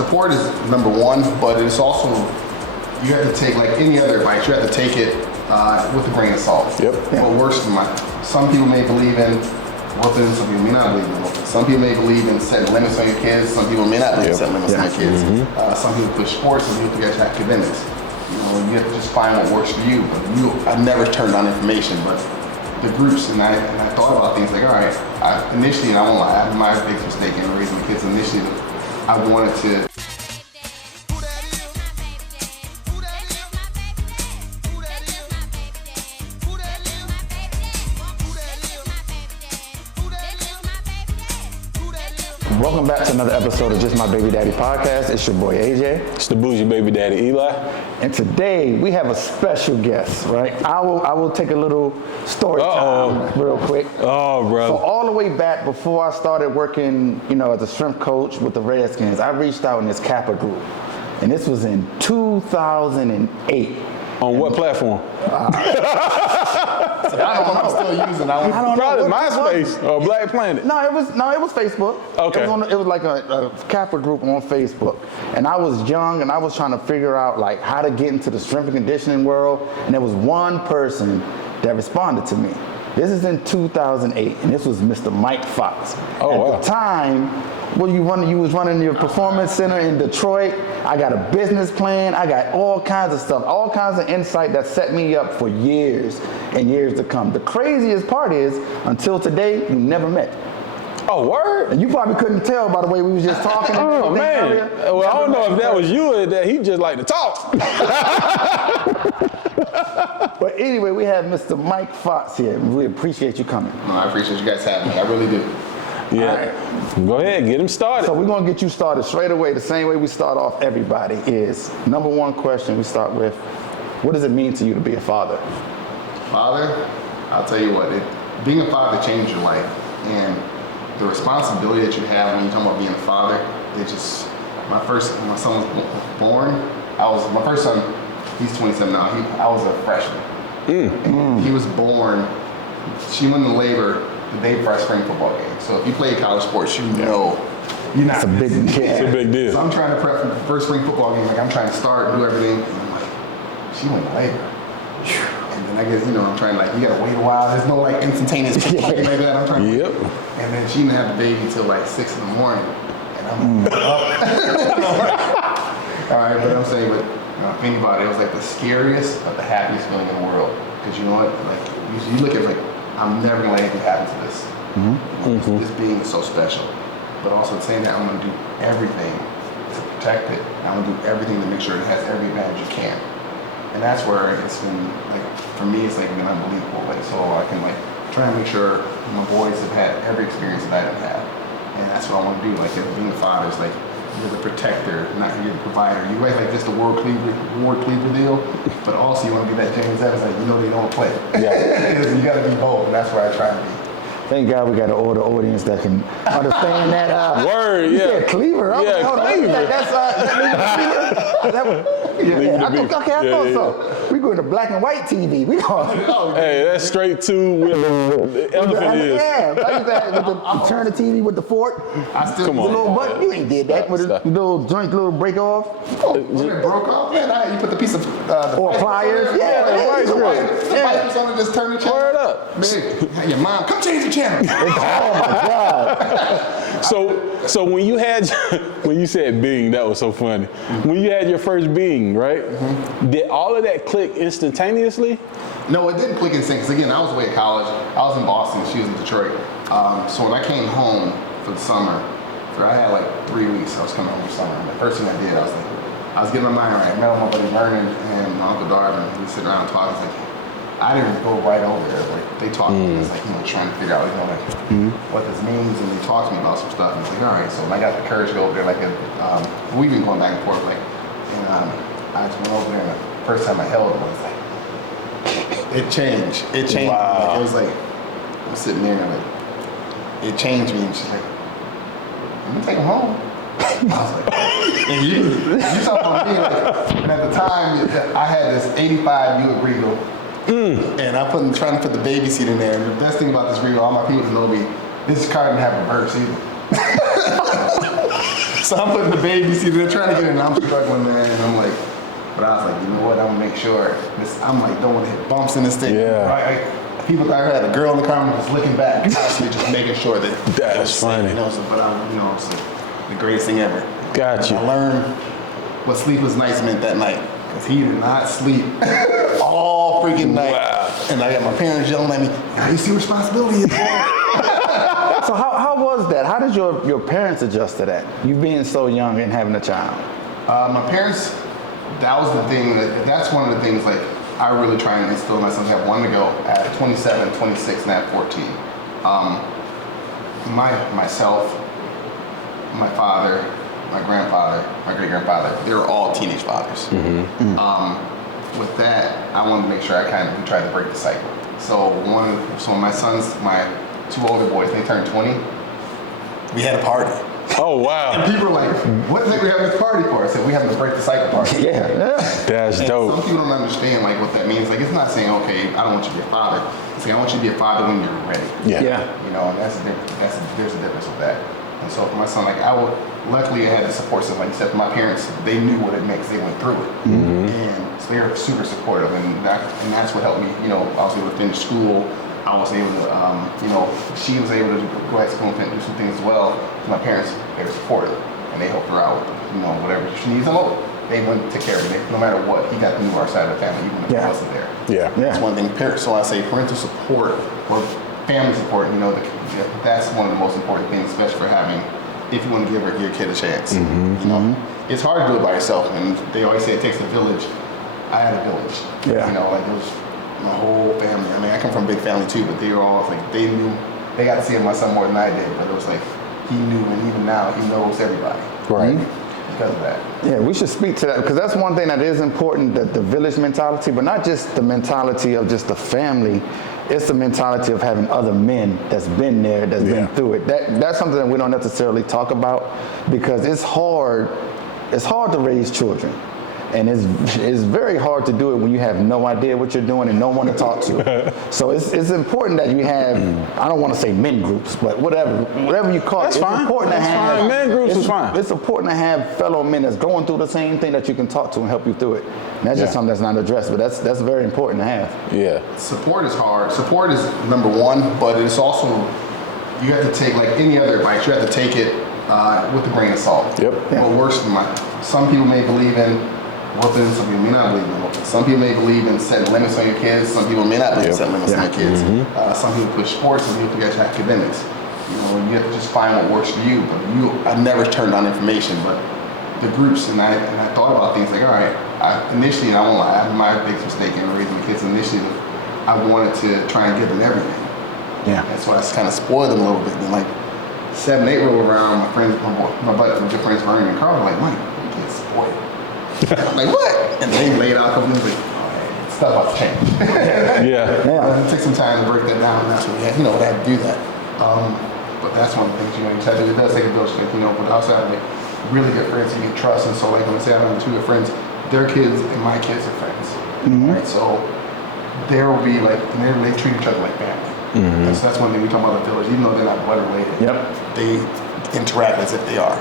Support is number one, but it's also, you have to take, like any other advice, you have to take it with a grain of salt. Yep. What works for some people may believe in whooping, some people may not believe in whooping. Some people may believe in setting limits on your kids, some people may not believe in setting limits on your kids. Some people push sports, some people push academics. You have to just find what works for you. But I've never turned down information, but the groups, and I thought about things like, all right, initially, and I won't lie, my biggest mistake in raising my kids initially, I wanted to. Welcome back to another episode of Just My Baby Daddy podcast. It's your boy AJ. It's the bougie baby daddy Eli. And today we have a special guest, right? I will take a little story time real quick. Oh, bro. So all the way back before I started working, as a strength coach with the Redskins, I reached out in this Kappa group. And this was in 2008. On what platform? I don't know. I'm still using. I don't Probably know. MySpace or Black Planet. No, it was Facebook. Okay. It was like a Kappa group on Facebook. And I was young and I was trying to figure out like how to get into the strength and conditioning world. And there was one person that responded to me. This is in 2008, and this was Mr. Mike Fox. Oh, At the time, you was running your performance center in Detroit. I got a business plan. I got all kinds of stuff, all kinds of insight that set me up for years and years to come. The craziest part is, until today, we never met. Oh, word? And you probably couldn't tell by the way we was just talking. Oh, man. Earlier. Well, I don't know if that was you or that he just like to talk. But anyway, we have Mr. Mike Fox here. We appreciate you coming. No, I appreciate you guys having me. I really do. Yeah. Right. Go ahead, get him started. So we're going to get you started straight away. The same way we start off everybody is, number one question we start with, what does it mean to you to be a father? Father, I'll tell you what, being a father changed your life. And the responsibility that you have when you talk about being a father, when my son was born, my first son, he's 27 now, I was a freshman. He was born, she went into labor the day before our spring football game. So if you play college sports, you know you're not. It's a big deal. It's a big deal. So I'm trying to prep for the first spring football game. Like I'm trying to start, do everything. And I'm like, she went to labor. And then I guess, I'm trying to you gotta wait a while. There's no instantaneous picture like that. I'm trying to wait. And then she didn't have the baby until 6 in the morning. And I'm like, all right, but I'm saying, think about it, it was the scariest but the happiest feeling in the world. Because you know what, you look at I'm never gonna let anything happen to this. This being is so special. But also saying that I'm gonna do everything to protect it. I'm gonna do everything to make sure it has every advantage you can. And that's where it's been, for me, it's been unbelievable. So I can try and make sure my boys have had every experience that I didn't have. And that's what I want to do. Being a father is you're the protector, not you're the provider. You might just the Ward Cleaver deal, but also you want to be that James Evans, they don't play. Yeah. You got to be bold, and that's where I try to be. Thank God we got an older audience that can understand that. Word, you yeah. said Cleaver. Cleaver. Okay, I thought so. We going to black and white TV. Hey, that's straight to where the elephant is. Yeah, you turn the TV with the fork. Come on. The little button. You ain't did that with the little joint, little break off. Oh, when it broke off, man, you put the piece of or pliers. The wipers on it, just turn the channel. Word up. Man, your mom, come change the channel. Oh my God. So when you said being, that was so funny. When you had your first being, right? Did all of that click instantaneously? No, it didn't click instantaneously. Because again, I was away at college. I was in Boston. She was in Detroit. So when I came home for the summer, I had 3 weeks. I was coming home for summer. And the first thing I did, I was getting my mind right. I met with my buddy Vernon and my Uncle Darvin. We sit around talking. I didn't go right over there. They talked to me. It's trying to figure out what this means, and they talked to me about some stuff. And it's all right. So I got the courage to go over there. We've been going back and forth. And I just went over there, and the first time I held it, it changed. It changed. Wow. It was I'm sitting there, and it changed me. And she's like, "Let me take him home." I was like, and you talking about me and at the time I had this 85 Buick Regal. And I'm trying to put the baby seat in there. And the best thing about this Regal, all my people know me, this car didn't have a reverse either. So I'm putting the baby seat, they're trying to get in, and I'm struggling, man, and I'm like, but I was like, you know what, I'm gonna make sure this, I'm like, don't want to hit bumps in this thing. Yeah. People thought I had a girl in the car, and just looking back, constantly just making sure that That's funny. You know, so, but I'm, you know, it's the greatest thing ever. Got you. I learned what sleepless nights meant that night, because he did not sleep all freaking night. Wow. And I got my parents yelling at me, you see responsibility is So how was that? How did your parents adjust to that? You being so young and having a child. My parents, that was the thing, that's one of the things like I really try and instill in myself. I have one to go at 27, 26, and at 14. Myself, my father, my grandfather, my great-grandfather, they were all teenage fathers. With that, I wanted to make sure we tried to break the cycle. So my sons, my 2 older boys, they turned 20. We had a party. Oh, wow. And people were like, what the heck are we having this party for? I said, we having to break the cycle party. Yeah. That's And dope. some people don't understand like what that means. Like, it's not saying, okay, I don't want you to be a father. It's saying, I want you to be a father when you're ready. Yeah. You know, and there's a difference with that. And so for my son, like luckily I had the support system. Like you said, for my parents, they knew what it meant because they went through it. And so they were super supportive, and that's what helped me. You know, I was able to finish school. I was able to, you know, she was able to go back to school and do some things as well. My parents, they were supportive, and they helped her out with, you know, whatever she needs. They went to take care of it. No matter what, he got to know our side of the family, even if he wasn't there. Yeah. That's one thing. So I say parental support or family support. You know, that's one of the most important things, especially for having. If you want to give your kid a chance, you know, it's hard to do it by yourself. And they always say it takes a village. I had a village. Yeah. You know, like it was my whole family. I mean, I come from a big family too, but they were all like, they knew, they got to see my son more than I did, but it was like, he knew, and even now, he knows everybody. Right. Because of that. Yeah, we should speak to that, because that's one thing that is important, that the village mentality, but not just the mentality of just the family. It's the mentality of having other men that's been there, that's been through it. That's something that we don't necessarily talk about, because it's hard to raise children. And it's very hard to do it when you have no idea what you're doing and no one to talk to. So it's important that you have, I don't want to say men groups, but whatever you call it. That's fine. Important to have. Fine. Men groups is fine. It's important to have fellow men that's going through the same thing that you can talk to and help you through it. And that's just something that's not addressed, but that's very important to have. Yeah. Support is hard. Support is number one, but it's also, you have to take, like any other advice, you have to take it with a grain of salt. Yep. What works for some people may believe in whooping, some people may not believe in whooping. Some people may believe in setting limits on your kids, some people may not believe in setting limits on your kids. Some people push sports, some people push academics. You know, you have to just find what works for you. But I never turned on information, but the groups, and I thought about things like, all right, initially, I won't lie, my biggest mistake in raising my kids, initially, I wanted to try and give them everything. Yeah. And so I just kind of spoiled them a little bit. And like 7, 8 roll around, my friends, my good friends Vernon and Carl were like, Mike, you can't spoil. I'm like, what? And they laid out a couple things like, stuff about to change. Yeah. It took some time to break that down, and that's what we had, we had to do that. But that's one of the things, you have to do. It does take a village, but also I have like really good friends who you trust. And so like when I say I have 2 good friends, their kids and my kids are friends. Right? So there will be like, and they treat each other like family. And so that's one thing we talk about the village, even though they're not blood related. They interact as if they are.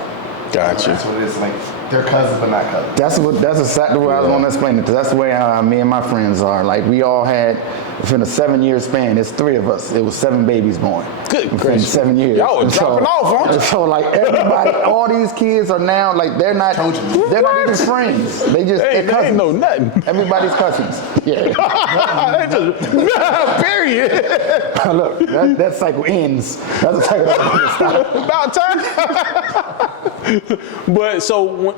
Gotcha. That's what it is. Like they're cousins, but not cousins. That's exactly what I was going to explain it. Because that's the way me and my friends are. Like we all had, within a 7-year span, it's 3 of us. It was 7 babies born. Good within gracious. 7 years. Y'all was dropping off, aren't you? So like everybody, all these kids are now like they're not even friends. They're cousins. They know nothing. Everybody's cousins. Yeah. Period. Look, that cycle ends. That's a cycle that stop. About time. But so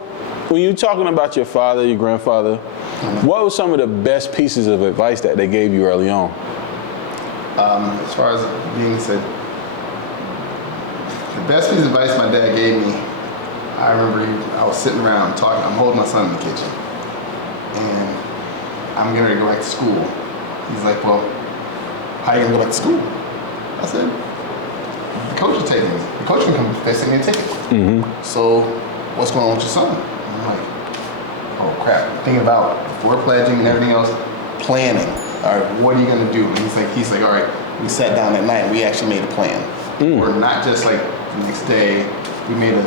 when you're talking about your father, your grandfather, what were some of the best pieces of advice that they gave you early on? As far as being said, the best piece of advice my dad gave me, I remember I was sitting around talking, I'm holding my son in the kitchen, and I'm getting ready to go back to school. He's like, well, how are you gonna go back to school? I said, the coach is taking me. The coach can come send me a ticket. So what's going on with your son? And I'm like, oh crap. Thinking about before pledging and everything else, planning. All right, what are you gonna do? And he's like, all right, we sat down that night and we actually made a plan. Or not just like the next day, we made a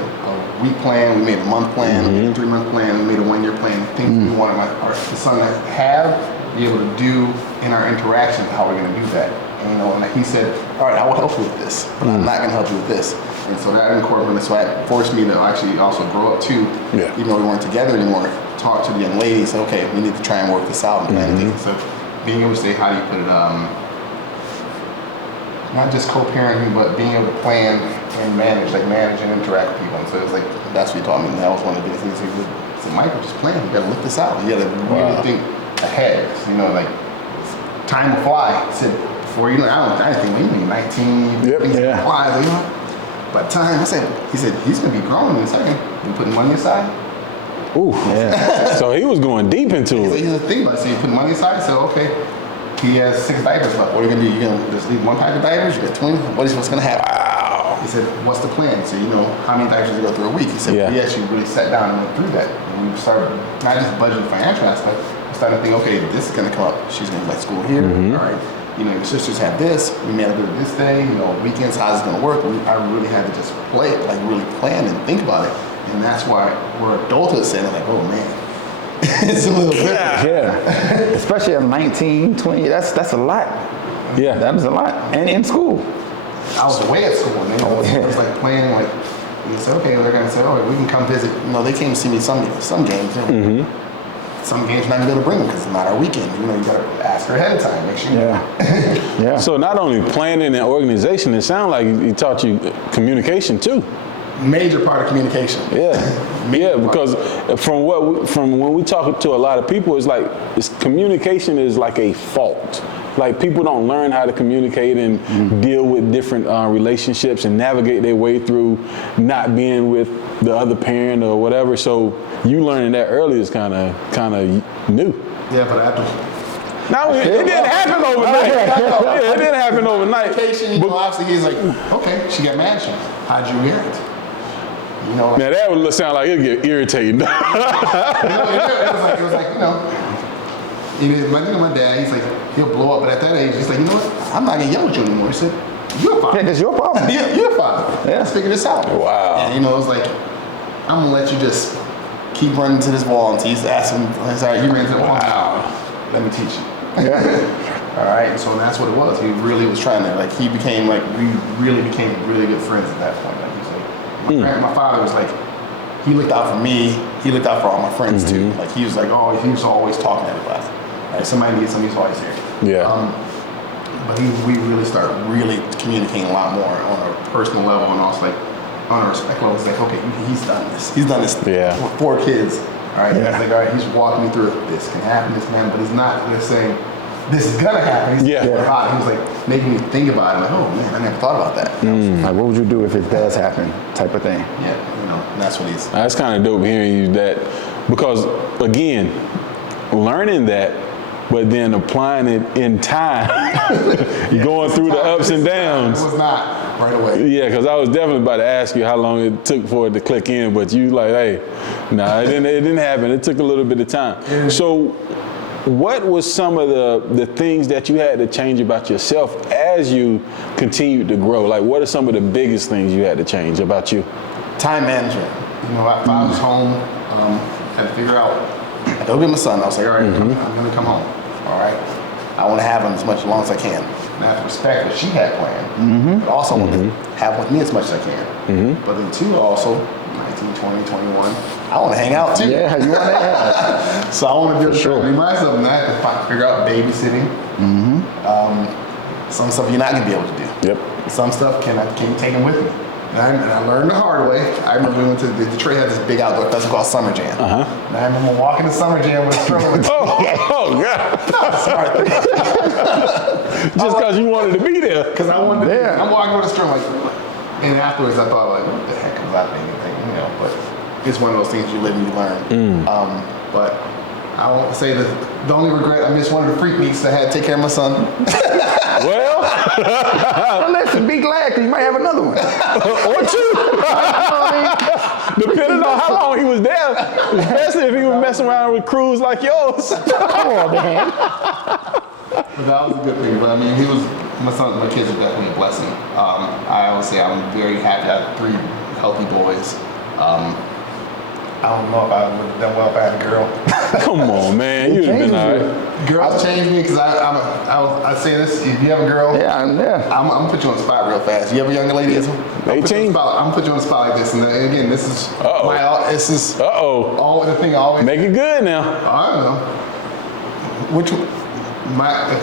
week plan, we made a month plan, we made a 3-month plan, we made a 1-year plan. Things we wanted our son to have, be able to do in our interactions, how we're going to do that. And, and he said, all right, I will help you with this, but I'm not going to help you with this. And so that incorporated, so that forced me to actually also grow up too, even though we weren't together anymore, talk to the young lady, say, okay, we need to try and work this out and plan things. So being able to say, how do you put it, not just co-parenting, but being able to plan and manage and interact with people. And so it was like, that's what he taught me. And that was one of the biggest things. He said, Michael, just plan. You gotta look this out. You gotta really think ahead. You know, like, time will fly. He said, before you know, I didn't think, when you 19, flies, you know. By time, he said, he's gonna be grown in a second. You putting money aside? Ooh, So he was going deep into it. He's a thing about it. So you put money aside, so okay. He has 6 diapers left. What are you gonna do? You gonna just leave 1 pack of diapers? You got 20? What's gonna happen? Wow. He said, what's the plan? So you know, how many diapers you go through a week? He said, we actually really sat down and went through that. And we started, not just budgeting financial aspect, we started to think, okay, this is gonna come up. She's gonna be like school here, all right. You know, your sisters have this, we may have to do it this day, you know, weekends, how's it gonna work? I really had to just play it, like really plan and think about it. And that's why we're adulthood saying, like, oh man. It's a little different. Especially at 19, 20, that's a lot. Yeah. That is a lot. And in school. I was away at school, man. It was like planning, like, you say, okay, they're gonna say, all right, we can come visit. You know, they came to see me some games. You know. Some games you're not gonna be able to bring them because it's not our weekend. You know, you gotta ask her ahead of time, make sure you know. So not only planning and organization, it sounds like he taught you communication too. Major part of communication. Because from when we talk to a lot of people, it's like communication is like a fault. Like people don't learn how to communicate and deal with different relationships and navigate their way through not being with the other parent or whatever. So you learning that early is kind of new. Yeah, but I have to. No, it didn't happen overnight. It didn't happen overnight. You know, obviously he's like, okay, she got mad at you. How'd you react? You know, now that would sound like it'd get irritating. it was like, my dad, he's like, he'll blow up, but at that age, he's like, you know what? I'm not gonna yell at you anymore. He said, you're a father. Yeah, it's your problem. You're a father. Let's figure this out. Wow. And you know, it was like, I'm gonna let you just keep running to this wall until he's asking, you ran to the wall. Wow. Let me teach you. All right, and so that's what it was. He really was trying to, like, we really became really good friends at that point. Like, he's like, my father was like, he looked out for me, he looked out for all my friends too. Like, he was like, he was always talking to everybody. Right? Somebody needs something, he's always here. But we really started communicating a lot more on a personal level and also like on a respect level. It's like, okay, he's done this. He's done this with 4 kids. All right, he's like, all right, he's walking me through it. This can happen, this can happen, but he's not just saying, this is gonna happen. He was like making me think about it. Like, oh man, I never thought about that. Like, what would you do if it does happen? Type of thing. Yeah, you know, and that's what he's. That's kind of dope hearing you that, because again, learning that, but then applying it in time, going through the ups and downs. It was not right away. Yeah, because I was definitely about to ask you how long it took for it to click in, but you like, hey, it didn't happen. It took a little bit of time. So what was some of the things that you had to change about yourself as you continued to grow? Like, what are some of the biggest things you had to change about you? Time management. You know, if I was home, had to figure out, I go get my son. I was like, all right, I'm going to come home. All right. I want to have him as much long as I can. And I have to respect what she had planned, but also want to have with me as much as I can. But then too, also, 19, 20, 21, I want to hang out too. Yeah, you want to hang out. So I want to be able to be myself, and I have to figure out babysitting. Some stuff you're not going to be able to do. Yep. Some stuff can you take them with me? And I learned the hard way. I remember we went to Detroit, had this big outdoor festival called Summer Jam. And I remember walking to Summer Jam with a stroller. Oh God! Sorry. Just because you wanted to be there. Because I wanted to be there. I'm walking with a stroller. And afterwards I thought, like, what the heck comes out of anything, you know? But it's one of those things you live and you learn. But I won't say that the only regret, I missed one of the freak meets I had to take care of my son. Well, listen, be glad because you might have another one. Or 2. Depending on how long he was there. Especially if he was messing around with crews like yours. Come on, man. But that was a good thing. But I mean, my kids are definitely a blessing. I always say I'm very happy. I have 3 healthy boys. I don't know if I would have done well if I had a girl. Come on, man. You'd have been all right. Girls changed me because I say this. If you have a girl, I'm gonna put you on the spot real fast. You have a younger lady? 18. I'm gonna put you on the spot like this. And again, this is all the thing I always make it good now. I don't know.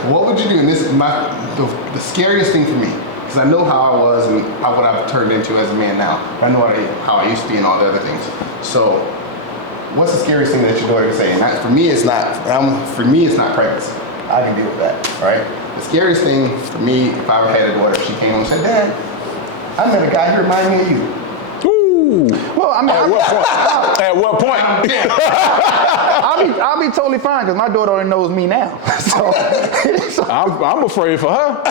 What would you do? And this is the scariest thing for me, because I know how I was and what I've turned into as a man now. I know how I used to be and all the other things. So, what's the scariest thing that your daughter can say? And for me, it's not. For me, it's not pregnancy. I can deal with that, right? The scariest thing for me, if I ever had a daughter, if she came home and said, "Dad, I met a guy who reminded me of you." Ooh. Well, I mean, at what point? I'll be totally fine because my daughter already knows me now. So I'm afraid for her.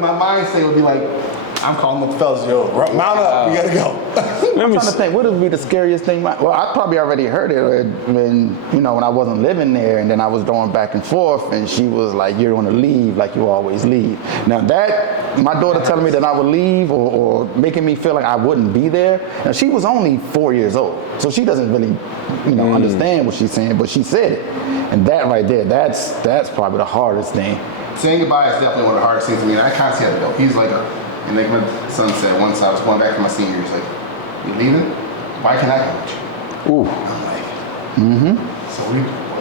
My mindset would be like, I'm calling the fellas, yo, mount up, we gotta go. I'm trying to think, what would be the scariest thing? Well, I probably already heard it when I wasn't living there, and then I was going back and forth, and she was like, "You're gonna leave like you always leave." Now that, my daughter telling me that I would leave or making me feel like I wouldn't be there. Now she was only 4 years old, so she doesn't really, understand what she's saying, but she said it, and that right there, that's probably the hardest thing. Saying goodbye is definitely one of the hardest things to me, and I kind of see that though. He's like and like my son said once, I was going back to my senior, he's like, "You leaving? Why can't I come with you?" Ooh. I'm like, So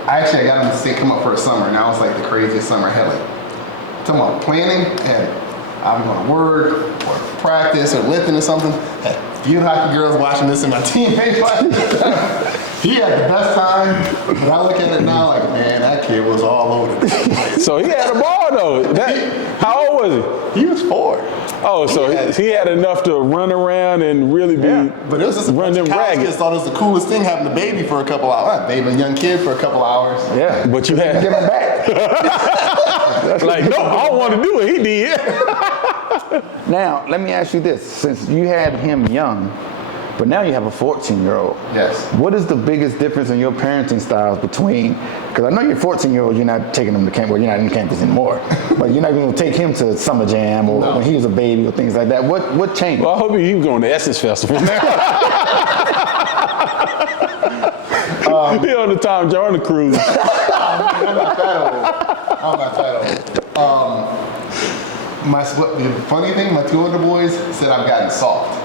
I got him to say come up for a summer, and that was like the craziest summer I had. Like, talking about planning, and I'm going to work or practice or lifting or something. Had a few hockey girls watching this and my teammates watching this. He had the best time, but I look at it now like, man, that kid was all over the place. So he had a ball though. How old was he? He was 4. Oh, so he had enough to run around and really be but it was just run them ragged. Kids thought it was the coolest thing having a baby for a couple hours. Baby, a young kid for a couple hours. Yeah, but you had give him back. like, no, I don't want to do it. He did. Now, let me ask you this: since you had him young, but now you have a 14-year-old. Yes. What is the biggest difference in your parenting styles between? Because I know your 14-year-old, you're not taking him to camp. Well, you're not in campus anymore, but you're not going to take him to Summer Jam or when he was a baby or things like that. What changed? Well, I hope he was going to Essence Festival. He on the Tom Jordan cruise. I'm not that old. The funny thing, my 2 older boys said I've gotten soft.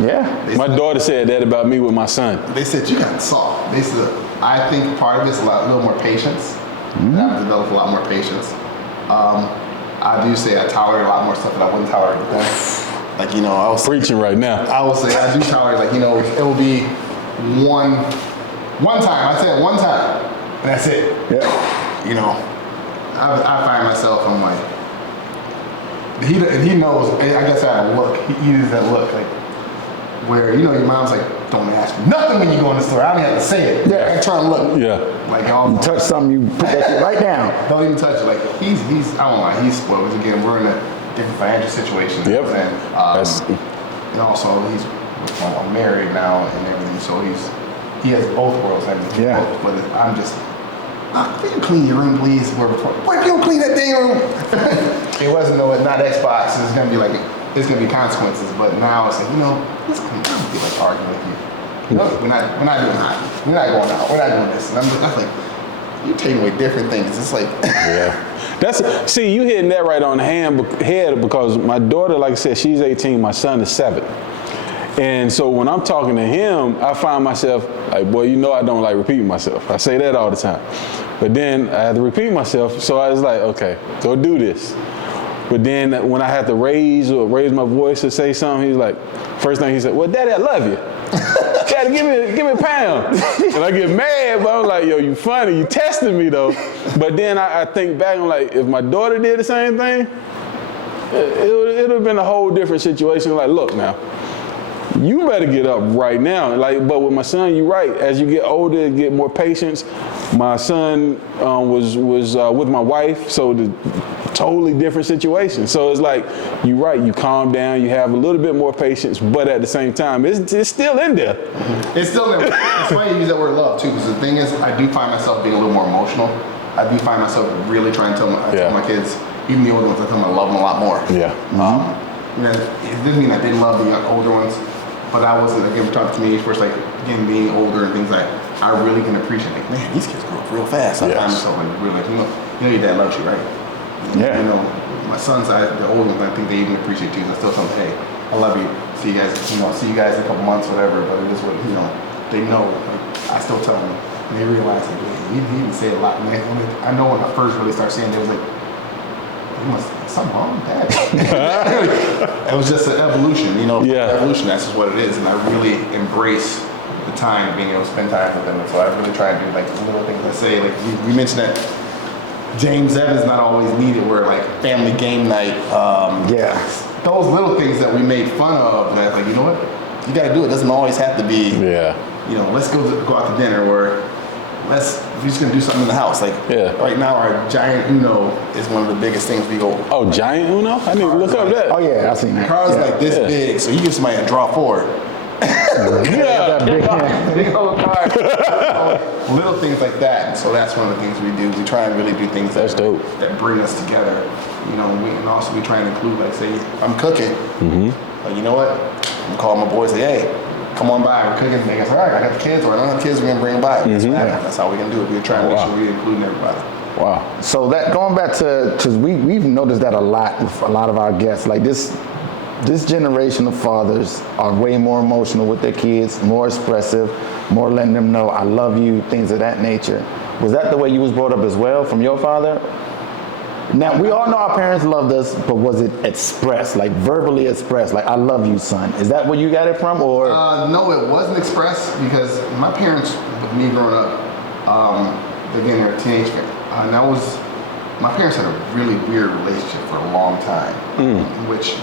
Yeah. My daughter said that about me with my son. They said you got soft. They said I think part of it's a little more patience. I've developed a lot more patience. I do say I tolerate a lot more stuff that I wouldn't tolerate with them. Like I was Preaching right now. I will say I do tolerate it will be one time. I said one time, and that's it. Yeah. I find myself, I'm like, he knows. I guess I have a look. He uses that look like. Where your mom's like, "Don't ask me nothing when you go in the store. I don't even have to say it." Yeah. I try to look. Yeah. Like y'all. You touch something, you put that shit right down. Don't even touch it. Like he's I won't lie, he's spoiled. Again, we're in a different financial situation. Yep. And also he's married now and everything, so he has both worlds. Yeah. But I'm just. Can you clean your room, please? Why you don't clean that dang room? It wasn't not Xbox. It's gonna be like. There's gonna be consequences, but now it's like, let's clean. I don't feel like arguing with you. We're not doing hockey. We're not going out. We're not doing this. And I'm like, you're taking away different things. It's like, see, you hitting that right on the head because my daughter, like I said, she's 18. My son is 7. And so when I'm talking to him, I find myself like, boy, I don't like repeating myself. I say that all the time, but then I have to repeat myself. So I was like, okay, go do this. But then when I had to raise my voice or say something, he's like, first thing he said, "Well, Daddy, I love you. Daddy, give me a pound." And I get mad, but I'm like, yo, you funny, you testing me though. But then I think back, I'm like, if my daughter did the same thing, it would have been a whole different situation. Like, look now, you better get up right now. But with my son, you're right. As you get older, get more patience. My son was with my wife, so the totally different situation. So it's like, you're right, you calm down, you have a little bit more patience, but at the same time, it's still in there. It's still in there. It's funny you use that word love too, because the thing is, I do find myself being a little more emotional. I do find myself really trying to tell my kids, even the older ones, I tell them I love them a lot more. Yeah. It doesn't mean I didn't love the older ones, But I wasn't, again, we're talking teenage first, like, again, being older and things like, I really can appreciate, like, man, these kids grow up real fast. I find myself, like, we're like, you know your dad loves you, right? Yeah. You know, my sons, the older ones, I think they even appreciate you. I still tell them, hey, I love you. See you guys, see you guys in a couple months, whatever, but it is what, they know. Like, I still tell them, and they realize, like, he didn't say a lot. I know when I first really started saying it, was like, something wrong with that. It was just an evolution, evolution, that's just what it is. And I really embrace the time, being able to spend time with them. And so I really try to do like the little things I say. Like we mentioned that James Evans not always needed, where like family game night. Those little things that we made fun of. And I was like, you know what? You got to do it. It doesn't always have to be, let's go out to dinner, or we're just gonna do something in the house. Like right now, our giant Uno is one of the biggest things we go. Oh, giant Uno? I need to look up that. Oh yeah, I've seen that. Car's like this big, so you give somebody a draw four. Big old car. Little things like that. And so that's one of the things we do. We try and really do things that bring us together. And also we try and include, like, say, I'm cooking. Like, you know what? I'm calling my boys, say, hey, come on by, we're cooking. They go, all right, I got the kids, or I don't have kids, we're gonna bring them by. That's how we're gonna do it. We're trying to make sure we're including everybody. Wow. So that, going back to we've noticed that a lot with a lot of our guests, like this generation of fathers are way more emotional with their kids, more expressive, more letting them know I love you, things of that nature. Was that the way you was brought up as well from your father? Now, we all know our parents loved us, but was it expressed, like verbally expressed, like I love you, son? Is that where you got it from, or? No, it wasn't expressed, because my parents, with me growing up, again, they're a teenage family. My parents had a really weird relationship for a long time, in which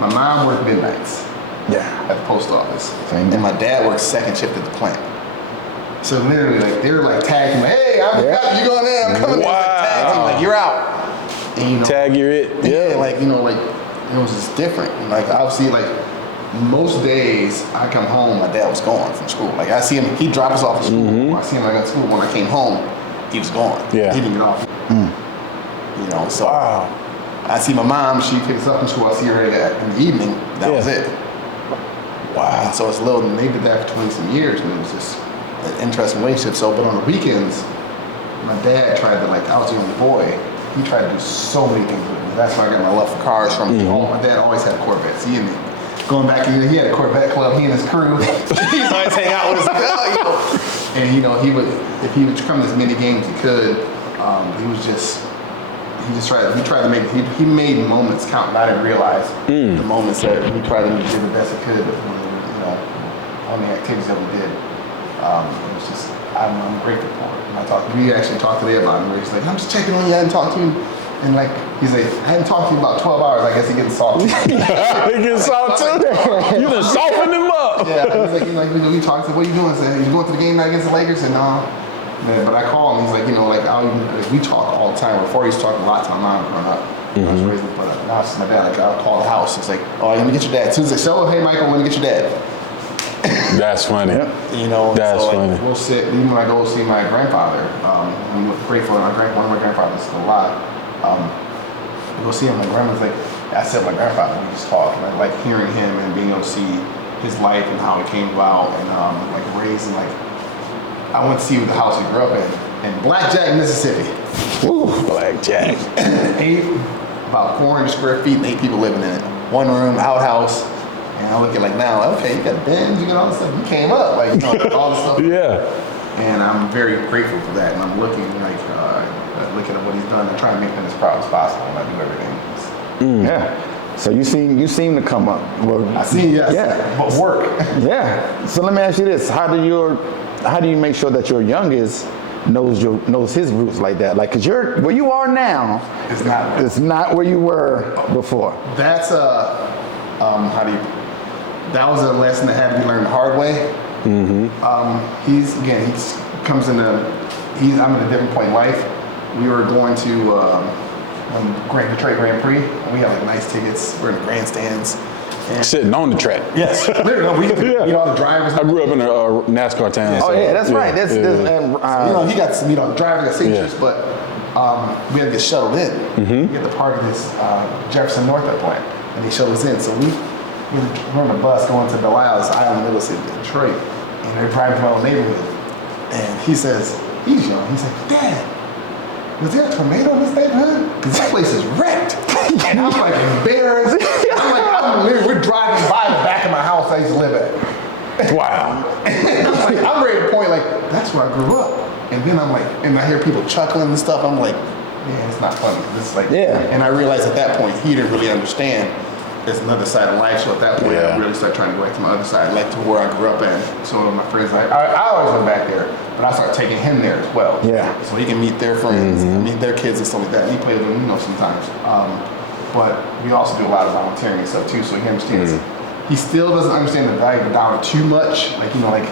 my mom worked midnights at the post office, and my dad worked second shift at the plant. So literally, like, they were like tagging me, hey, you going in, I'm coming in. Like, tag team, like, you're out. And, tag, you're it. Like, it was just different. Like, obviously, like, most days I come home, my dad was gone from school. Like, I see him, he'd drop us off at school. I see him, I got to school. When I came home, he was gone. He didn't get off. So I see my mom, she picks us up from school, I see her in the evening, that was it. Wow. And so it's and they did that for 20 some years, and it was just an interesting relationship. So, but on the weekends, my dad tried to, like, I was the only boy, he tried to do so many things with me. That's where I got my love for cars from. My dad always had Corvettes. Going back, he had a Corvette club, he and his crew. He used to always hang out with us. And if he would come to as many games as he could, he tried to make, he made moments count, and I didn't realize the moments that he tried to do the best he could with, how many activities that we did. It was just, I'm grateful for it. And we actually talked today about it, where he's like, I'm just checking on you, I hadn't talked to you. And like, he's like, I hadn't talked to you about 12 hours, I guess he getting salty. He getting salty too? You done softened him up. He's like, we talked, what are you doing? I said, you going to the game night against the Lakers? I said, no. But I call him, he's like, we talk all the time. Before he used to talk a lot to my mom growing up. I was raised with, but now it's my dad, like, I'll call the house. He's like, oh, let me get your dad. As soon as I say, hey, Michael, let me get your dad. That's funny. That's funny. We'll sit, even when I go see my grandfather, I'm grateful, one of my grandfathers is still alive. I go see him, my grandma's like, I said my grandfather, we just talk. And I like hearing him and being able to see his life and how it came about, and like raising, like, I went to see the house he grew up in Blackjack, Mississippi. Ooh, Blackjack. About 400 square feet and 8 people living in it. One room, outhouse. And I look at, like, now, okay, you got bins, you got all this stuff. You came up, like, all this stuff. And I'm very grateful for that. And I'm looking, like, looking at what he's done and trying to make them as proud as possible when I do everything. Yeah. So you seem to come up. Well, I see, yes. Yeah. But work. Yeah. So let me ask you this: how do you make sure that your youngest knows his roots like that? Like, cause where you are now, it's not where you were before. That's that was a lesson that had to be learned the hard way. I'm at a different point in life. We were going to Detroit Grand Prix, and we had like nice tickets. We're in the grandstands. Sitting on the track. Yes, literally. The drivers. I grew up in a NASCAR town. Oh yeah, that's right. That's he got the drivers got signatures, but we had to get shuttled in. We had to park at this Jefferson North plant, and they shuttled us in. So we're on the bus going to Delilah's Island Middle City, Detroit, and they're driving through our neighborhood. And he says, he's young, he's like, Dad, was there a tornado in this neighborhood? Because this place is wrecked. And I'm like embarrassed. We're driving by the back of my house I used to live at. Wow. And I'm ready to point like, that's where I grew up. And then I'm like, and I hear people chuckling and stuff. I'm like, yeah, it's not funny. This is like, And I realized at that point, he didn't really understand there's another side of life. So at that point, I really started trying to go back to my other side, like to where I grew up at. So my friends, I always went back there, but I started taking him there as well. Yeah. So he can meet their friends, meet their kids and stuff like that. And he plays with them, sometimes. But we also do a lot of volunteering and stuff too, so he understands. He still doesn't understand the value of the dollar too much. Like, he's like,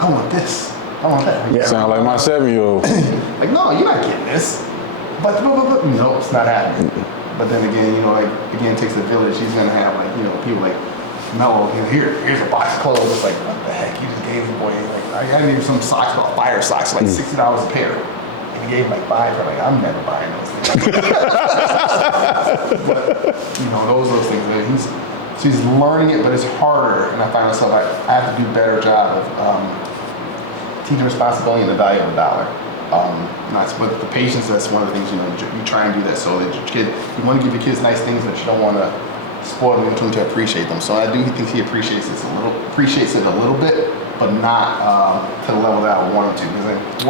I want this. I want that. Yeah. Sound like my 7-year-old. Like, no, you're not getting this. But no, it's not happening. But then again, it takes a village. He's gonna have people like Mello. Here's a box of clothes. It's like, what the heck? You just gave the boy I got him some socks called fire socks, like $60 a pair. And he gave him like 5. Like, I'm never buying those things. But those things. She's learning it, but it's harder. And I find myself I have to do a better job of teaching responsibility and the value of a dollar. But the patience, that's one of the things, you try and do that so that your kid, you want to give your kids nice things, but you don't want to spoil them to appreciate them. So I do think he appreciates it a little bit, but not to the level that I would want him to. Because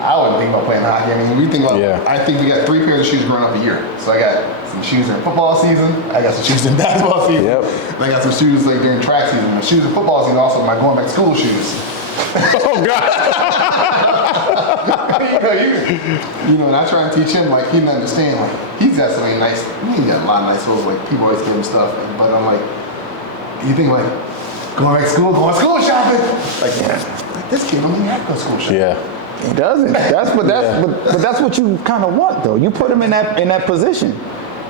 I wouldn't think about playing hockey. I mean, we think about, I think we got 3 pairs of shoes growing up a year. So I got some shoes in football season, I got some shoes in basketball season, and I got some shoes like during track season. My shoes in football season also my going back to school shoes. Oh God! And I try and teach him, like, he doesn't understand, like, he's got so many nice, he got a lot of nice clothes, like, people always give him stuff, but I'm like, you think, like, going back to school, going school shopping, like this kid don't even have to go school shopping. He doesn't. But that's what you kind of want, though. You put him in that position.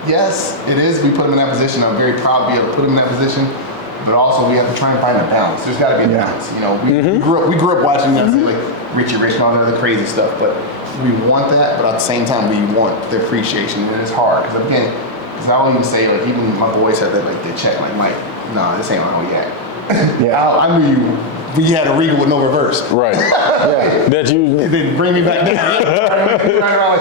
Yes, it is. We put him in that position. I'm very proud to be able to put him in that position. But also, we have to try and find a balance. There's got to be a balance. We grew up watching like Richie Rich and all that other crazy stuff. But we want that. But at the same time, we want the appreciation, and it's hard because again, because I won't even say, like, even my boys said that, like, they check, like, Mike, no, this ain't how we act. I knew we had a Regal with no reverse. Right. That you then bring me back down.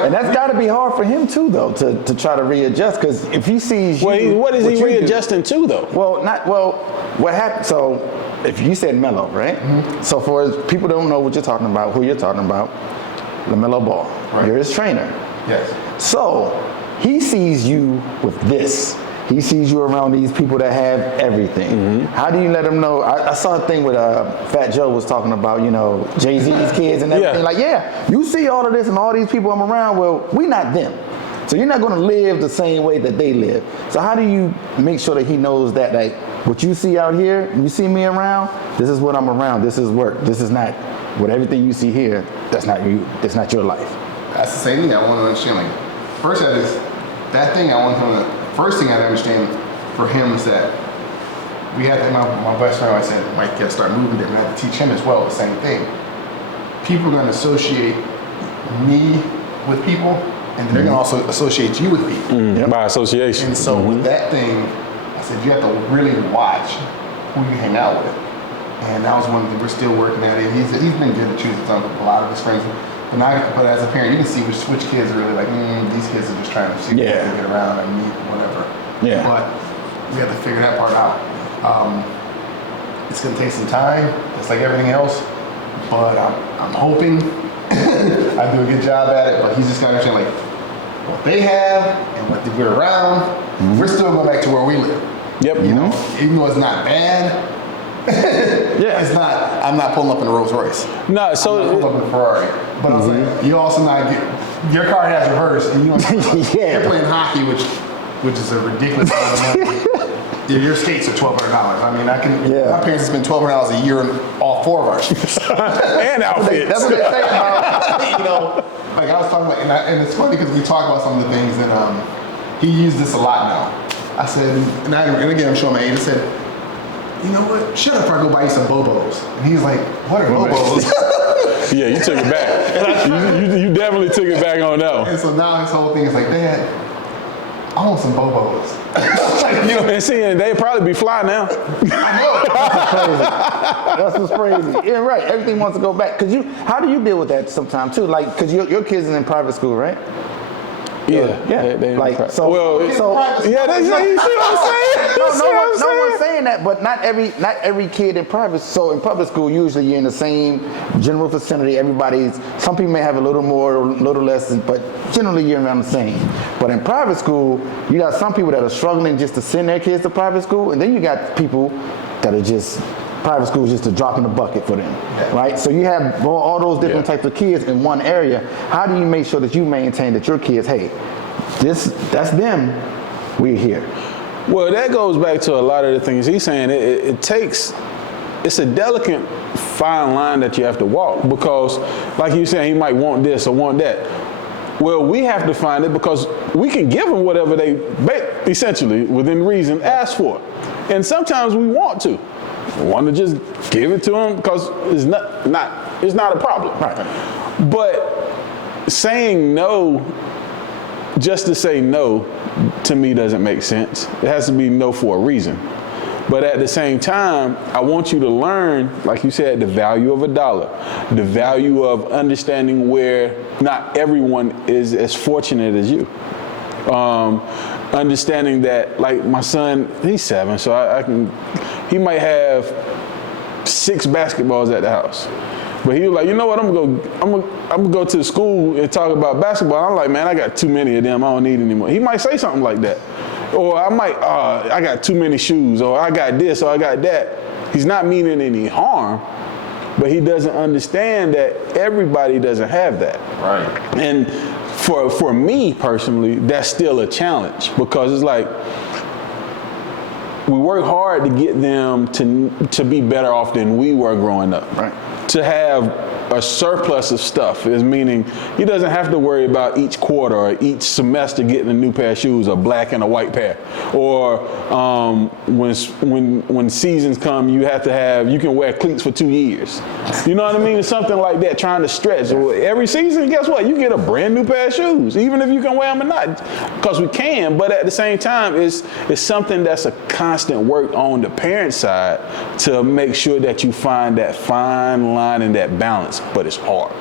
And that's got to be hard for him too, though, to try to readjust. Because if he sees you, what is he readjusting to, though? What happened? So, if you said Mello, right? So for people don't know what you're talking about, who you're talking about, LaMelo Ball. Right. You're his trainer. Yes. So he sees you with this. He sees you around these people that have everything. How do you let him know? I saw a thing with Fat Joe was talking about, Jay-Z's kids and everything. Like, you see all of this and all these people I'm around. Well, we not them. So you're not going to live the same way that they live. So how do you make sure that he knows that, like, what you see out here, you see me around, this is what I'm around. This is work. This is not what everything you see here. That's not you. That's not your life. That's the same thing I want to understand. Like, first, that thing I want him to. First thing I understand for him is that we have to, my best friend, I said, Mike, you gotta start moving there. We have to teach him as well the same thing. People are gonna associate me with people, and they're gonna also associate you with people. By association. And so with that thing, I said, you have to really watch who you hang out with. And that was one thing we're still working at it. He's been good at choosing a lot of his friends. But as a parent, you can see which kids are really like, these kids are just trying to see if they can get around and meet, whatever. But we have to figure that part out. It's going to take some time, just like everything else. But I'm hoping I do a good job at it. But he's just got to understand, like, what they have and what we're around. We're still going back to where we live. Even though it's not bad. It's not. I'm not pulling up in a Rolls Royce. No, so I'm not pulling up in a Ferrari. But I was like, you also not get your car has reverse, and you're playing hockey, which is a ridiculous amount of money. Your skates are $1,200. I mean, my parents spend $1,200 a year on all 4 of our shoes and outfits. That's what they say about. Like I was talking about, and it's funny because we talk about some of the things, and he used this a lot now. I said, and again, I'm showing my age. I said, you know what? Shut up, I go buy you some Bobos. And he's like, what are Bobos? Yeah, you took it back. You definitely took it back on that one. And so now his whole thing is like, Dad, I want some Bobos. You know, and seeing they probably be fly now. That's what's crazy. Yeah, right. Everything wants to go back. How do you deal with that sometimes too? Like, cause your kids is in private school, right? Yeah. They like, you see what I'm saying? No one's saying that, but not every kid in private. So in public school, usually you're in the same general vicinity. Some people may have a little more, a little less, but generally you're around the same. But in private school, you got some people that are struggling just to send their kids to private school, and then you got people that are just private school is just a drop in the bucket for them, right? So you have all those different types of kids in one area. How do you make sure that you maintain that your kids, hey, that's them, we're here? Well, that goes back to a lot of the things he's saying. It's a delicate fine line that you have to walk, because like you saying, he might want this or want that. Well, we have to find it, because we can give them whatever they essentially, within reason, ask for. And sometimes we want to just give it to them because it's not a problem. Right. But saying no just to say no, to me, doesn't make sense. It has to be no for a reason. But at the same time, I want you to learn, like you said, the value of $1, the value of understanding where not everyone is as fortunate as you. Understanding that, like my son, he's 7, so he might have 6 basketballs at the house. But he was like, you know what, I'm gonna go to the school and talk about basketball. I'm like, man, I got too many of them, I don't need any more. He might say something like that. Or I got too many shoes, or I got this, or I got that. He's not meaning any harm, but he doesn't understand that everybody doesn't have that. Right. And for me personally, that's still a challenge, because it's like, we work hard to get them to be better off than we were growing up. Right. To have a surplus of stuff is meaning he doesn't have to worry about each quarter or each semester getting a new pair of shoes, a black and a white pair. Or when seasons come, you can wear cleats for 2 years. You know what I mean? It's something like that, trying to stretch. Every season, guess what? You get a brand new pair of shoes, even if you can wear them or not, because we can. But at the same time, it's something that's a constant work on the parent side to make sure that you find that fine line and that balance. But it's hard.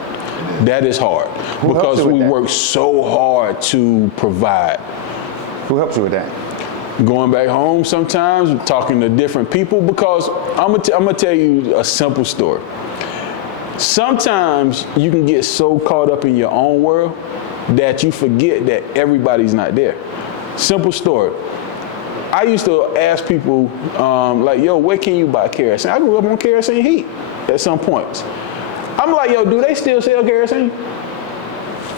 That is hard, because we work so hard to provide. Who helps you with that? Going back home sometimes, talking to different people, because I'm gonna tell you a simple story. Sometimes you can get so caught up in your own world that you forget that everybody's not there. Simple story. I used to ask people, like, yo, where can you buy kerosene? I grew up on kerosene heat at some points. I'm like, yo, do they still sell kerosene?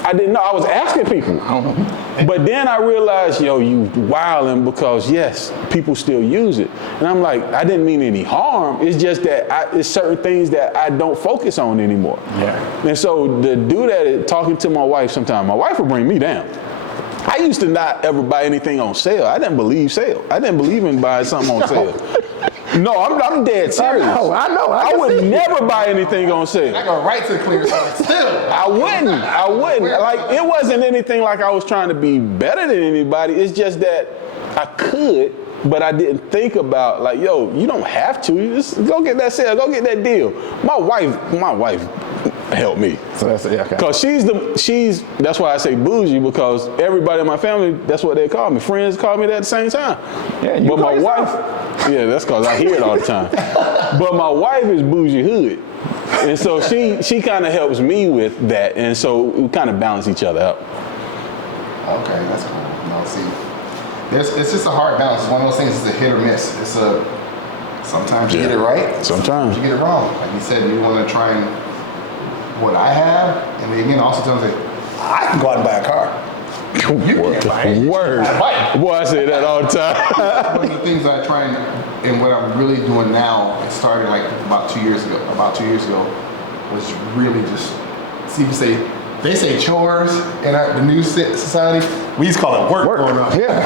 I didn't know. I was asking people. But then I realized, yo, you wilding, because yes, people still use it. And I'm like, I didn't mean any harm. It's just that it's certain things that I don't focus on anymore. Yeah. And so to do that, talking to my wife sometimes, my wife would bring me down. I used to not ever buy anything on sale. I didn't believe sale. I didn't believe in buying something on sale. No, I'm dead serious. I know. I would never buy anything on sale. I go right to the clear side still. I wouldn't. Like, it wasn't anything like I was trying to be better than anybody. It's just that I could, but I didn't think about, like, yo, you don't have to. You just go get that sale. Go get that deal. My wife helped me. So that's it. Okay. Cause that's why I say bougie, because everybody in my family, that's what they call me. Friends call me that at the same time. Yeah, you but my wife, that's cause I hear it all the time. But my wife is bougie hood. And so she kind of helps me with that. And so we kind of balance each other out. Okay, that's cool. No, see, it's just a hard balance. It's one of those things, it's a hit or miss. Sometimes you get it right. Sometimes you get it wrong. Like you said, you want to try and what I have, and again, also tell them, I can go out and buy a car. You can't buy it. Word. Boy, I say that all the time. One of the things that I try and what I'm really doing now, it started like about 2 years ago, was really just, see, they say chores in the new society, we just call it work. Yeah.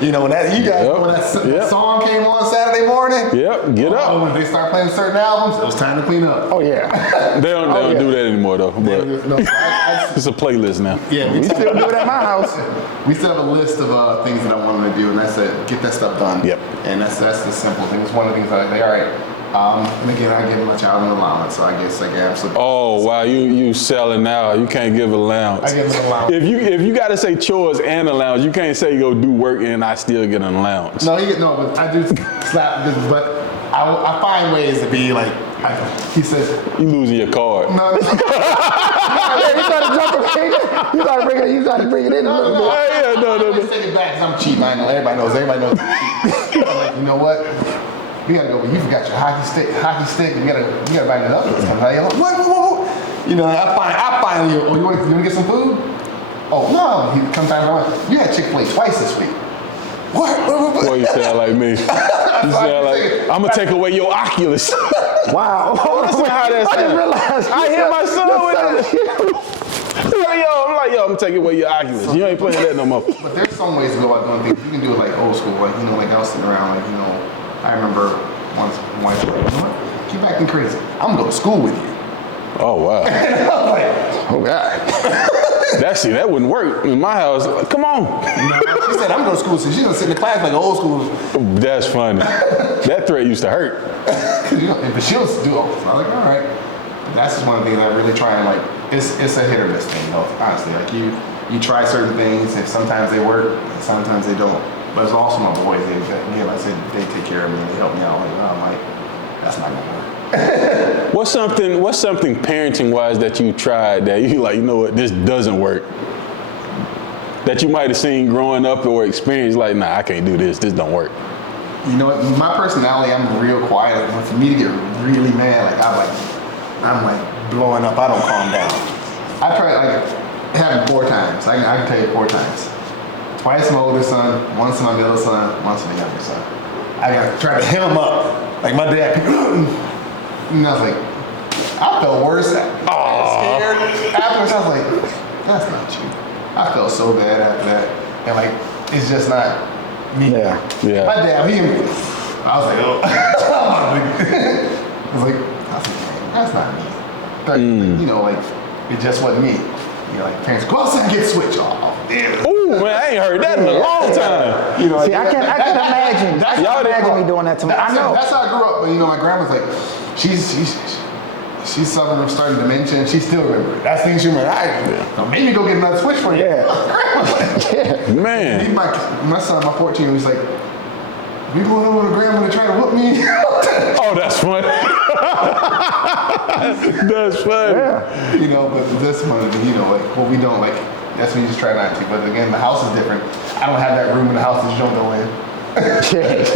You know, when that song came on Saturday morning. Yep, get up. When they start playing certain albums, it was time to clean up. Oh yeah. They don't do that anymore though. But it's a playlist now. Yeah, We still do it at my house. we still have a list of things that I want them to do, and that's it. Get that stuff done. Yep. And that's the simple thing. It's one of the things that I say, all right. And again, I give my child an allowance, so I guess I can. Oh wow, you selling now? You can't give allowance. I give an allowance. If you got to say chores and allowance, you can't say go do work and I still get an allowance. No, but I do slap this, but I find ways to be like. He says, You losing your card. no. You gotta jump in. You gotta bring it in a little bit. Yeah, I always take it back because I'm cheating. I know everybody knows I'm cheating. I'm like, you know what? We gotta go. You forgot your hockey stick. We gotta buy another one. What? You know, I find you. Oh, you want to get some food? Oh no. He comes down. You had Chick-fil-A twice this week. What? Boy, you sound like me. You sound like I'm gonna take away your Oculus. Wow. Listen how that I sound. didn't realize. I hear my son with it. I'm like, yo, I'm taking away your Oculus. You ain't playing that no more. But there's some ways to go about doing things. You can do it like old school, like like I was sitting around, I remember once my wife was like, you know what? Keep acting crazy. I'm gonna go to school with you. Oh wow. And I was like, Oh God. That wouldn't work in my house. Like, come on. she said, I'm going to school, so she's gonna sit in the class like old school. That's funny. That threat used to hurt. But she'll do it. So I was like, all right. But that's just one of the things I really try and it's a hit or miss thing, honestly. Like you try certain things, and sometimes they work, and sometimes they don't. But it's also my boys. They take care of me and they help me out. I'm like, that's not gonna work. What's something parenting wise that you tried that you like, you know what, this doesn't work? That you might have seen growing up or experienced, like, nah, I can't do this. This don't work. You know what? My personality, I'm real quiet. Like, for me to get really mad, I'm like blowing up. I don't calm down. I tried it happened 4 times. I can tell you 4 times. Twice to my older son, once to my middle son, once to the younger son. I got to try to hit him up. Like my dad, and I was like, I felt worse. Scared. Afterwards, I was like, that's not you. I felt so bad after that. And it's just not me. Yeah. My dad, I was like, oh. That's not me. But, it just wasn't me. Parents go outside and get a switch. Oh, damn. Ooh, man, I ain't heard that in a long time. See, I can imagine. I can imagine me doing that to me. I know. That's how I grew up. But my grandma's like, she's suffering from starting dementia, and she still remembers. That's the thing she remembers. Maybe go get another switch for you. Yeah. Man. My son, my 14, was like, we going over to grandma to try to whoop me? Oh, that's funny. That's funny. Yeah. But this one, what we don't that's when you just try not to. But again, the house is different. I don't have that room in the house that you don't go in.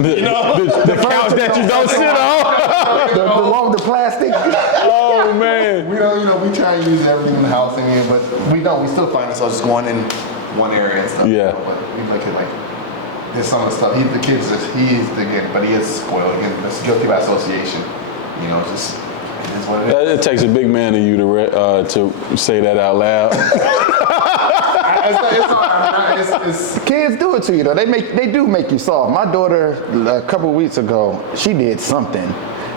The couch that you don't sit on. The one with the plastic. Oh man. We try and use everything in the house, but we don't. We still find ourselves just going in one area and stuff. Yeah. But we look at there's some of the stuff. He is spoiled. Again, it's guilty by association. It is what it is. It takes a big man in you to say that out loud. It's Kids do it to you though. They do make you soft. My daughter, a couple of weeks ago, she did something,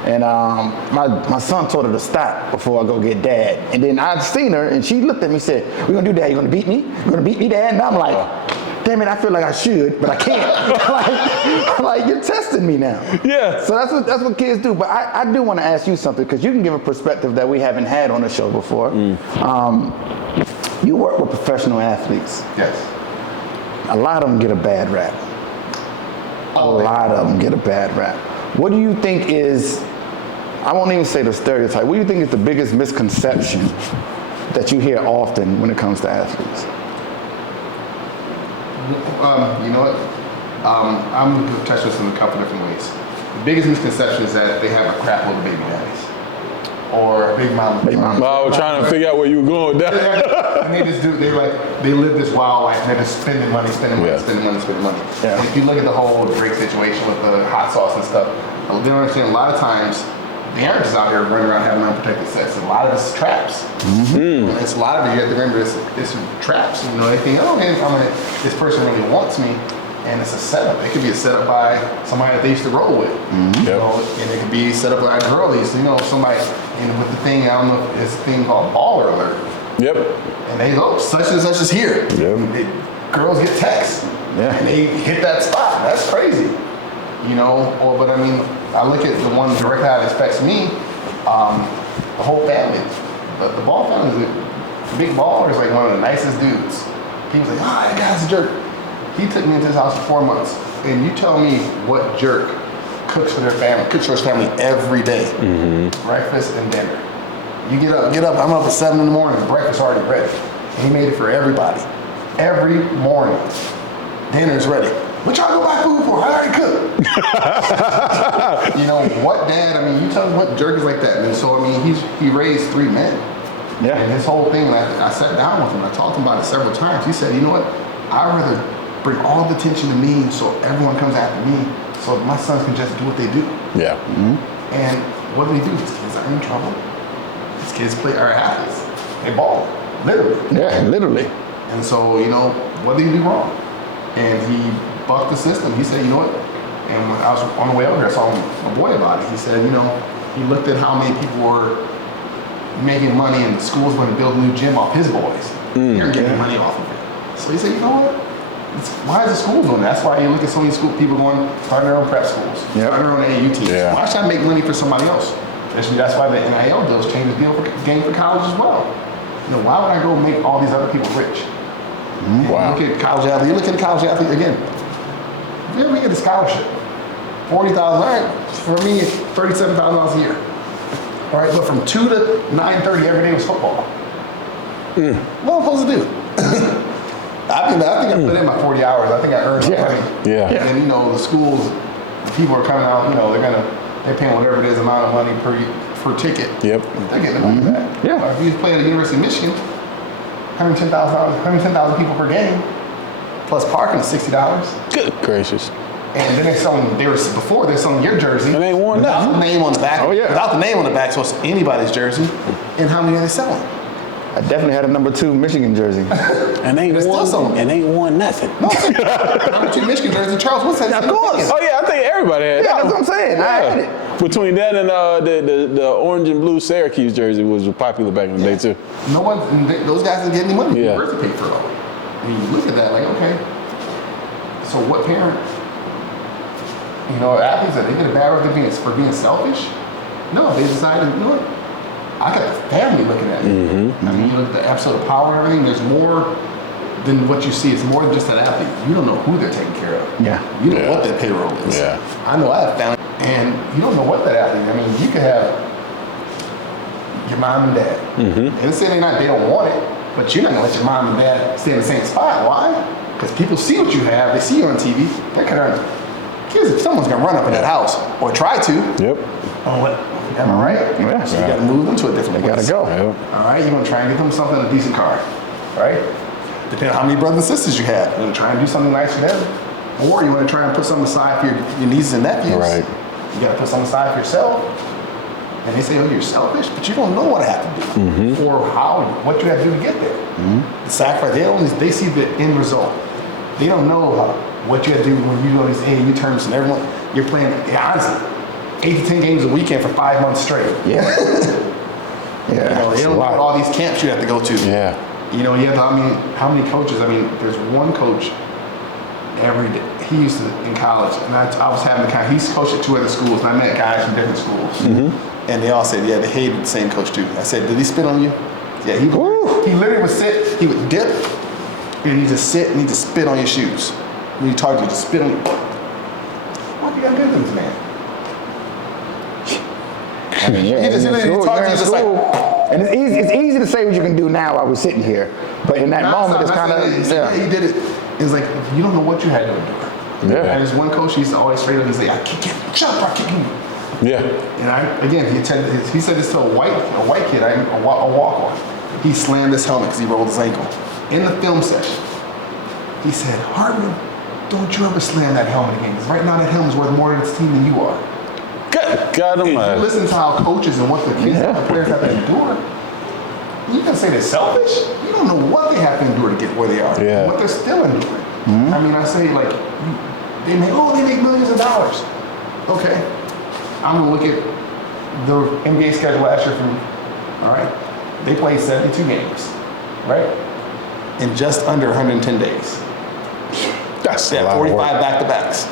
and my son told her to stop before I go get dad. And then I'd seen her, and she looked at me and said, "We're gonna do that. You gonna beat me? You gonna beat me, Dad?" And I'm like, damn it, I feel like I should, but I can't. like you're testing me now. Yeah. So that's what kids do. But I do want to ask you something, because you can give a perspective that we haven't had on the show before. You work with professional athletes. yes. A lot of them get a bad rap. A lot of them get a bad rap. What do you think is, I won't even say the stereotype, what do you think is the biggest misconception that you hear often when it comes to athletes? You know what? I'm going to touch this in a couple different ways. The biggest misconception is that they have a crap load of baby daddies. Or a big mama. Big mama. I was trying to figure out where you were going with that. And they live this wild life, and they're just spending money. Yeah. And if you look at the whole Drake situation with the hot sauce and stuff, they don't understand a lot of times they aren't just out here running around having unprotected sex. A lot of it's traps. Mm-hmm. And it's a lot of it, you have to remember, it's traps. They think, this person really wants me. And it's a setup. It could be a setup by somebody that they used to roll with. You know, and it could be set up by a girl that used to, you know, somebody, and with the thing, I don't know, it's a thing called baller alert. Yep. And they go, such and such is here. Girls get texts. And they hit that spot. That's crazy. You know, but I mean, I look at the one directly how it affects me, the whole family. The Ball family, the big baller is like one of the nicest dudes. People's like, that guy's a jerk. He took me into his house for 4 months. And you tell me what jerk cooks for their family, cooks for his family every day. Breakfast and dinner. You get up, I'm up at 7 in the morning, breakfast's already ready. And he made it for everybody. Every morning. Dinner's ready. What y'all go buy food for? I already cooked. You know, what dad, I mean, you tell me what jerk is like that. And so, I mean, he raised 3 men. And his whole thing, I sat down with him, I talked to him about it several times. He said, you know what, I'd rather bring all the attention to me so everyone comes after me so my sons can just do what they do. And what do they do? His kids are in trouble. His kids are athletes. They ball, literally. Literally. And so, you know, what did he do wrong? And he bucked the system. He said, you know what? And when I was on the way over here, I saw my boy about it. He said, you know, he looked at how many people were making money and the schools went to build a new gym off his boys. They're getting money off of it. So he said, you know what? Why is the school doing that? That's why you look at so many people starting their own prep schools, starting their own AAU teams. Why should I make money for somebody else? That's why the NIL deals changed the game for college as well. You know, why would I go make all these other people rich? Wow. You look at college athlete. You look at a college athlete again. Yeah, we get a scholarship, $40,000. All right, for me, $37,000 a year. All right, but from 2 to 9:30 every day was football. What am I supposed to do? I think I put in my 40 hours. I think I earned my money. And you know, the schools, people are coming out. You know, they're paying whatever it is amount of money per ticket. They're getting the money back. Or if you play at the University of Michigan, $110,000 people per game, plus parking is $60. Good gracious. And then they're selling your jersey. And they ain't worn without the name on the back. Without the name on the back, so it's anybody's jersey. And how many are they selling? I definitely had a number 2 Michigan jersey. And they ain't won nothing. Number 2 Michigan jersey, Charles Woodson. Of course. Oh yeah, I think everybody had that. That's what I'm saying. I had it. Between that and the orange and blue Syracuse jersey was popular back in the day too. No one, those guys didn't get any money. The university paid for it all. I mean, you look at that like, okay. So what parent, you know, athletes, they get a bad rep for being selfish? No, they decided, you know what? I got a family looking at me. I mean, you look at the episode of Power and everything, there's more than what you see. It's more than just that athlete. You don't know who they're taking care of. You don't know what their payroll is. I know I have family, and you don't know what that athlete, I mean, you could have your mom and dad. And they don't want it, but you're not going to let your mom and dad stay in the same spot. Why? Because people see what you have. They see you on TV. They're kind of, if someone's going to run up in that house or try to. Oh, what? Am I right? So you got to move them to a different place. They got to go. All right, you're going to try and get them something, a decent car, right? Depending on how many brothers and sisters you have. You're going to try and do something nice for them. Or you want to try and put something aside for your nieces and nephews. You got to put something aside for yourself. And they say, oh, you're selfish, but you don't know what I have to do. Or what you have to do to get there. The sacrifice, they see the end result. They don't know what you have to do when you do all these AAU tournaments and everyone, you're playing, honestly, 8 to 10 games a weekend for 5 months straight. You know, they don't know all these camps you have to go to. You know, you have how many coaches? I mean, there's one coach every day. He used to, in college, and I was having he's coached at 2 other schools, and I met guys from different schools. And they all said, they hated the same coach too. I said, did he spit on you? Yeah, he literally would sit, he would dip, and he'd just sit and he'd just spit on your shoes. When you talk to you, just spit on you. What you got to do to this man? I mean, and it's easy to say what you can do now while we're sitting here, but in that moment, it's kind of he did it. It's like you don't know what you had to endure. And there's one coach he used to always straight up. He's like, I kick him, shut up, I kick him. And he said this to a white kid, a walk-on. He slammed his helmet because he rolled his ankle in the film session. He said, Hartman, don't you ever slam that helmet again? Because right now that helmet's worth more to this team than you are. God, if you listen to how coaches and what the kids and the players have to endure, you can say they're selfish. You don't know what they have to endure to get where they are. What they're still enduring. I mean, I say, like, They make millions of dollars. Okay, I'm gonna look at the NBA schedule last year from, all right, they played 72 games, right? In just under 110 days. That's They a had lot of 45 work. back-to-backs.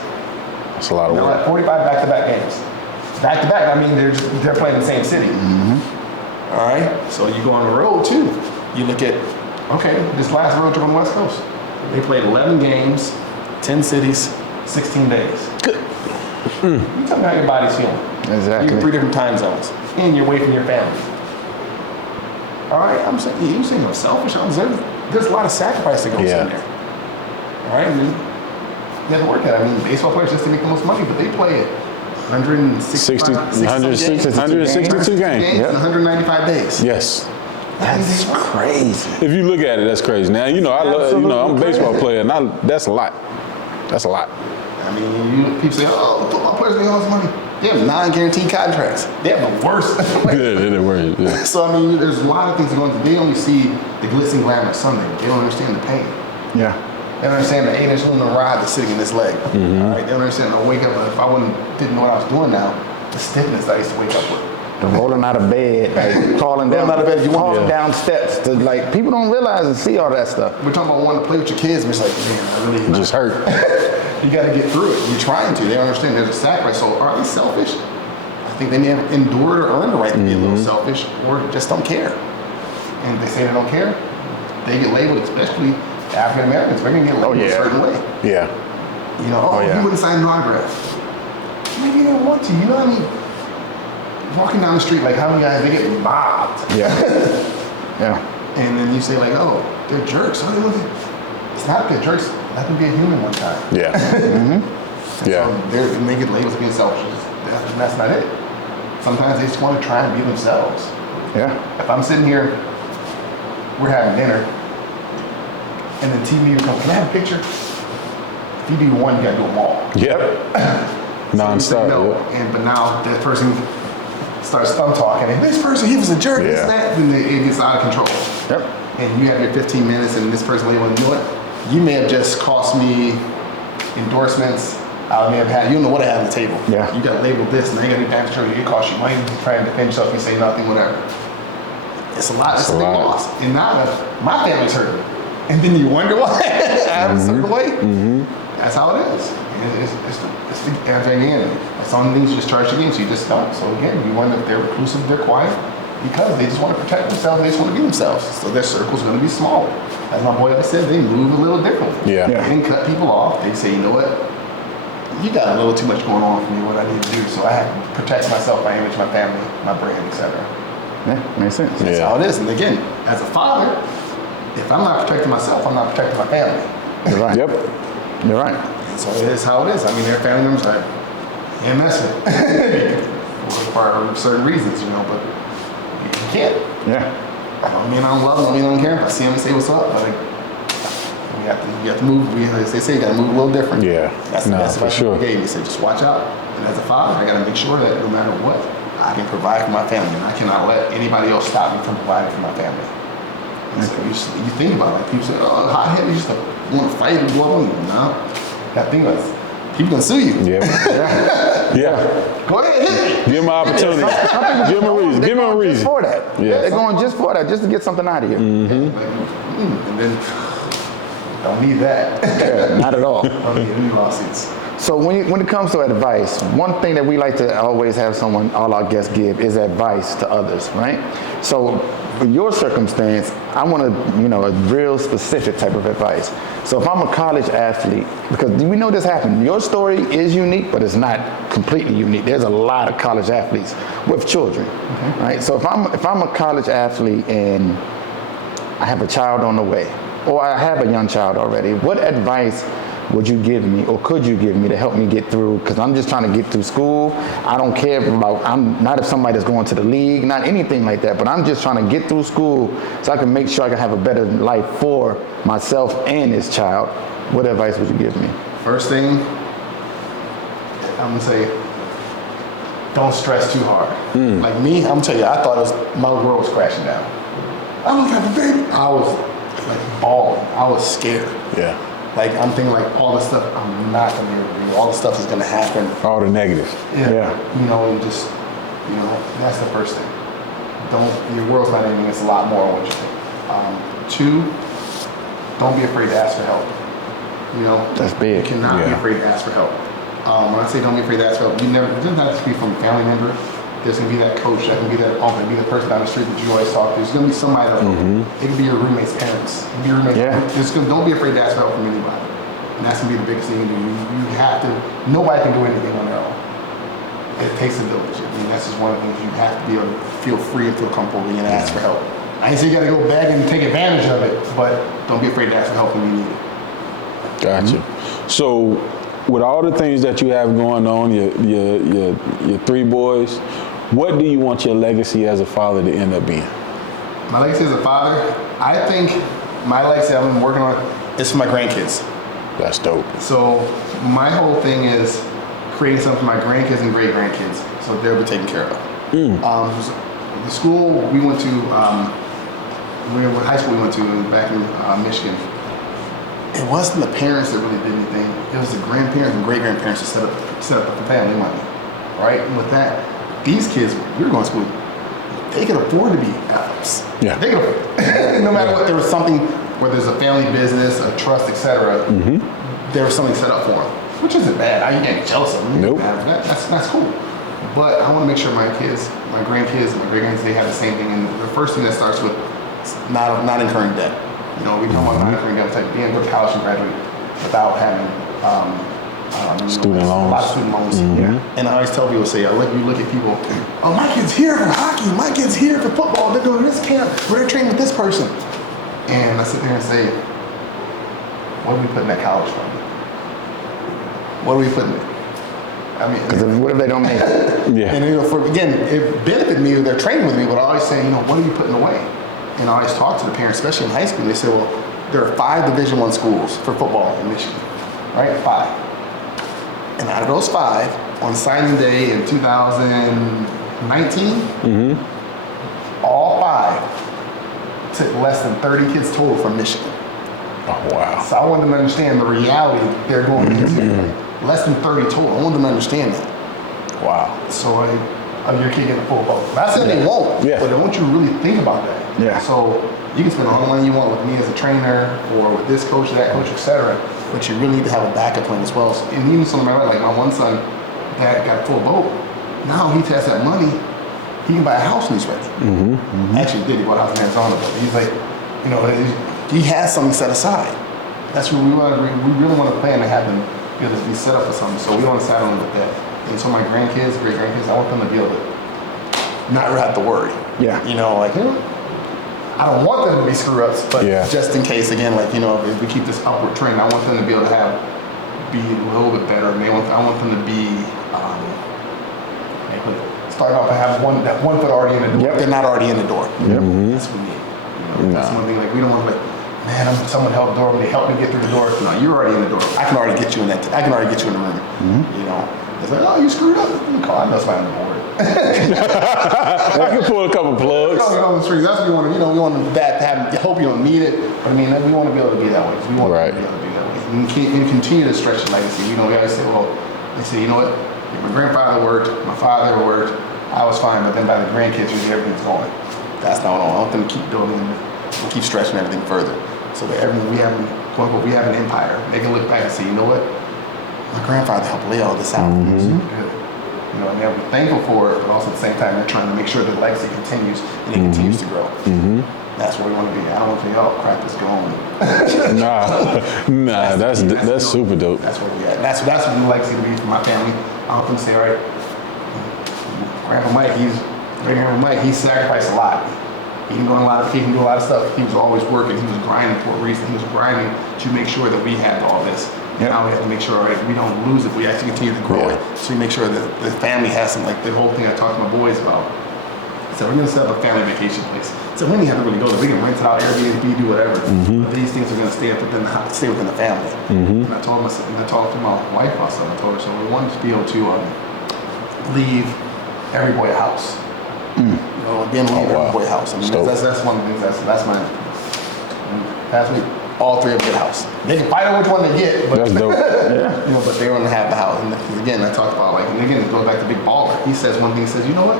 That's a lot of They'll work. have 45 back-to-back games. Back-to-back, I mean, they're playing in the same city. All right, so you go on the road too. You look at, okay, this last road trip on the West Coast, they played 11 games, 10 cities, 16 days. You tell me how your body's feeling. Exactly. You're in 3 different time zones, and you're away from your family. All right, I'm saying, you saying I'm selfish? There's a lot of sacrifice that goes Yeah. in there. All right, and then you have to work at it. I mean, baseball players just to make the most money, but they play it 162 games. in 195 days. Yes. That's crazy. If you look at it, that's crazy. Now, you know, I'm a Absolutely baseball crazy. player, and that's a lot. That's a lot. I mean, people say, oh, football players make all this money. They have non-guaranteed contracts. They have the worst. They're worried. Yeah. So, I mean, there's a lot of things going on. They only see the glitz and glamour of Sunday. They don't understand the pain. Yeah. They don't understand the 8-inch aluminum rod that's sitting in this leg. All right? They don't understand the wake up. If I didn't know what I was doing now, the stiffness that I used to wake up with. The rolling out of bed, like calling down, Rolling out of bed, calling down steps. To, like, people don't realize and see all that stuff. We're talking about wanting to play with your kids, but it's like, man, I really It just hurt. You got to get through it. You're trying to. They don't understand there's a sacrifice. So are they selfish? I think they may have endured or earned the right to be a little selfish, or just don't care. And if they say they don't care, they get labeled, especially African Americans. We're gonna get labeled a certain way. Yeah. You know, you wouldn't sign an autograph. Maybe you didn't want to. You know what I mean? Walking down the street, like how many guys they get mobbed, Yeah. Yeah. and then you say like, oh, they're jerks. Oh, it's not that they're jerks. Let them be a human one time. Yeah. Yeah. So they get labeled as being selfish. That's not it. Sometimes they just want to try and be themselves. Yeah. If I'm sitting here, we're having dinner, and then TV will come, can I have a picture? If you do one, you gotta do them all. Yep. So you say Non-stop. no, Yeah. but now that person starts thumb talking, and this person, he was a jerk, this Yeah. and that, then it gets out of control. Yep. And you have your 15 minutes, and this person, you know what? You may have just cost me endorsements. I may have had, you don't know what I had on the table. Yeah. You got labeled this, and then you got to damn sure it cost you money to try and defend yourself and say nothing, whatever. It's a lot. It's a big loss. And now my family's hurting. And then you wonder why I have a certain way. That's how it is. And again, some things you just charge against, you just don't. So again, you wonder if they're reclusive, they're quiet, because they just want to protect themselves, they just want to be themselves. So their circle's going to be smaller. As my boy said, they move a little differently. Yeah. They didn't cut people off. They say, you know what? You got a little too much going on for me, what I need to do. So I have to protect myself, my image, my family, my brand, etc. Yeah. Makes sense. That's how it is. And again, as a father, if I'm not protecting myself, I'm not protecting my family. You're right. Yep. You're right. And so it is how it is. I mean, their family members are MS for certain reasons, you know, but you can't. Yeah. I don't mean I don't love them, I don't mean I don't care. If I see them and say what's up, but like, you have to move. As they say, you got to move a little different. Yeah. That's the best for advice sure. they gave me. He said, just watch out. And as a father, I got to make sure that no matter what, I can provide for my family. And I cannot let anybody else stop me from providing for my family. And so you think about it, like people say, oh, hot-headed, you just want to fight and go on. No. That thing was, people gonna sue you. Yeah. Yeah. Go ahead, hit me. Give him an opportunity. Give him a reason. Give him a Just reason. for that. Yeah. They're going just for that, just to get something out of you. And then, don't need that. Yeah, not at all. Don't need any lawsuits. So when it comes to advice, one thing that we like to always have all our guests give is advice to others, right? So for your circumstance, I want a real specific type of advice. So if I'm a college athlete, because we know this happened, your story is unique, but it's not completely unique. There's a lot of college athletes with children, right? So if I'm a college athlete and I have a child on the way, or I have a young child already, what advice would you give me, or could you give me, to help me get through? Because I'm just trying to get through school. I don't care about, I'm not if somebody's going to the league, not anything like that, but I'm just trying to get through school so I can make sure I can have a better life for myself and this child. What advice would you give me? First thing, I'm gonna say, don't stress too hard. Like me, I'm gonna tell you, I thought my world was crashing down. I don't have a baby. I was like bawling. I was scared. Yeah. Like I'm thinking like all the stuff I'm not gonna be able to do. All the stuff is gonna happen. All the negatives. Yeah. You know, and just, you know, that's the first thing. Your world's not ending. It's a lot more than what you think. Two, don't be afraid to ask for help. You know, That's big. You cannot be Yeah. afraid to ask for help. When I say don't be afraid to ask for help, it doesn't have to be from a family member. There's gonna be that coach, that can be that uncle, be the person down the street that you always talk to. There's gonna be somebody that it could be your roommate's parents. It could be your roommate's Yeah. Don't be afraid to ask for help from anybody. And that's gonna be the biggest thing you do. You have to. Nobody can do anything on their own. It takes a village. I mean, that's just one of the things you have to be able to feel free and feel comfortable being able to ask for help. I ain't say you gotta go back and take advantage of it, but don't be afraid to ask for help when you need it. Gotcha. So, with all the things that you have going on, your three boys, what do you want your legacy as a father to end up being? My legacy as a father, I think my legacy I've been working on is for my grandkids. That's dope. So my whole thing is creating something for my grandkids and great grandkids, so they'll be taken care of. So the school we went to, what high school we went to back in Michigan, it wasn't the parents that really did anything. It was the grandparents and great grandparents that set up the family money, right? And with that, these kids, we were going to school, they could afford to be adults. Yeah. They could afford, no matter what, there was something, whether it's a family business, a trust, etc. There was something set up for them, which isn't bad. You can't be jealous of them. Nope. That's cool. But I want to make sure my kids, my grandkids, and my great grandkids, they have the same thing. And the first thing that starts with not incurring debt. You know, we talk about not incurring debt, like being able to go to college and graduate without having Student a loans. lot of student loans. And I always tell people, say, you look at people, oh, my kid's here for hockey, my kid's here for football, they're doing this camp, where they're training with this person. And I sit there and say, what are we putting that college fund? What are we putting it? I mean, Because what if they don't make it? Yeah. and again, it benefited me, they're training with me, but I always say, what are you putting away? And I always talk to the parents, especially in high school, they say, well, there are 5 Division I schools for football in Michigan, right? 5. And out of those 5, on signing day in 2019, all 5 took less than 30 kids total from Michigan. Oh, wow. So I want them to understand the reality they're going into. Less than 30 total. I want them to understand that. Wow. So your kid getting a full boat. Not saying they won't, but I want you to really think about that. Yeah. So you can spend all the money you want with me as a trainer or with this coach or that coach, etc. But you really need to have a backup plan as well. So, and even some of my like my one son that got a full boat. Now he has that money. He can buy a house when he's ready. Actually, he bought a house in Arizona, but he's like, he has something set aside. That's what we really want to plan to have them be able to be set up for something. So we want to saddle them with that. And so my grandkids, great grandkids, I want them to be able to not have to worry. Yeah. I don't want them to be screw ups, but just in case, again, if we keep this upward trend, I want them to be able to be a little bit better. I want them to be start off and have that one foot already in the door. They're not already in the door. That's what we need. That's one thing. We don't want to someone help the door. They help me get through the door. No, you're already in the door. I can already get you in that. I can already get you in the room. It's like, oh, you screwed up. I know somebody on the board. I can pull a couple plugs. On the streets. That's what we want. We want that to happen. I hope you don't need it, but we want to be able to be that way. We want to be able to be that way and continue to stretch the legacy. We always say, they say, you know what? My grandfather worked, my father worked. I was fine, but then by the grandkids, everything's going. That's not what I want. I want them to keep building and keep stretching everything further, so that we have an empire. They can look back and say, you know what? My grandfather helped lay all this out. It was good. And they'll be thankful for it, but also at the same time, they're trying to make sure the legacy continues and it continues to grow. That's where we want to be. I don't want to think, oh crap, it's going. Nah, that's super dope. That's where we at. That's what the legacy to be for my family. I want them to say, all right, Grandpa Mike, he sacrificed a lot. He can do a lot of stuff. He was always working. He was grinding for a reason. He was grinding to make sure that we had all this. Now we have to make sure we don't lose it. We actually continue to grow it. So we make sure that the family has some, like the whole thing I talked to my boys about. So we're going to set up a family vacation place. So we don't even have to really go there. We can rent it out, Airbnb, do whatever. But these things are going to stay within the family. And I talked to my wife about something. I told her, so we wanted to be able to leave every boy a house. Leave every boy a house. I mean, that's one of the things. That's my past week. all three of them get a house. They can fight over which one they get, but That's dope. you know, but they want to have the house. And because again, I talked about like, and again, it goes back to Big Baller. He says one thing. He says, you know what?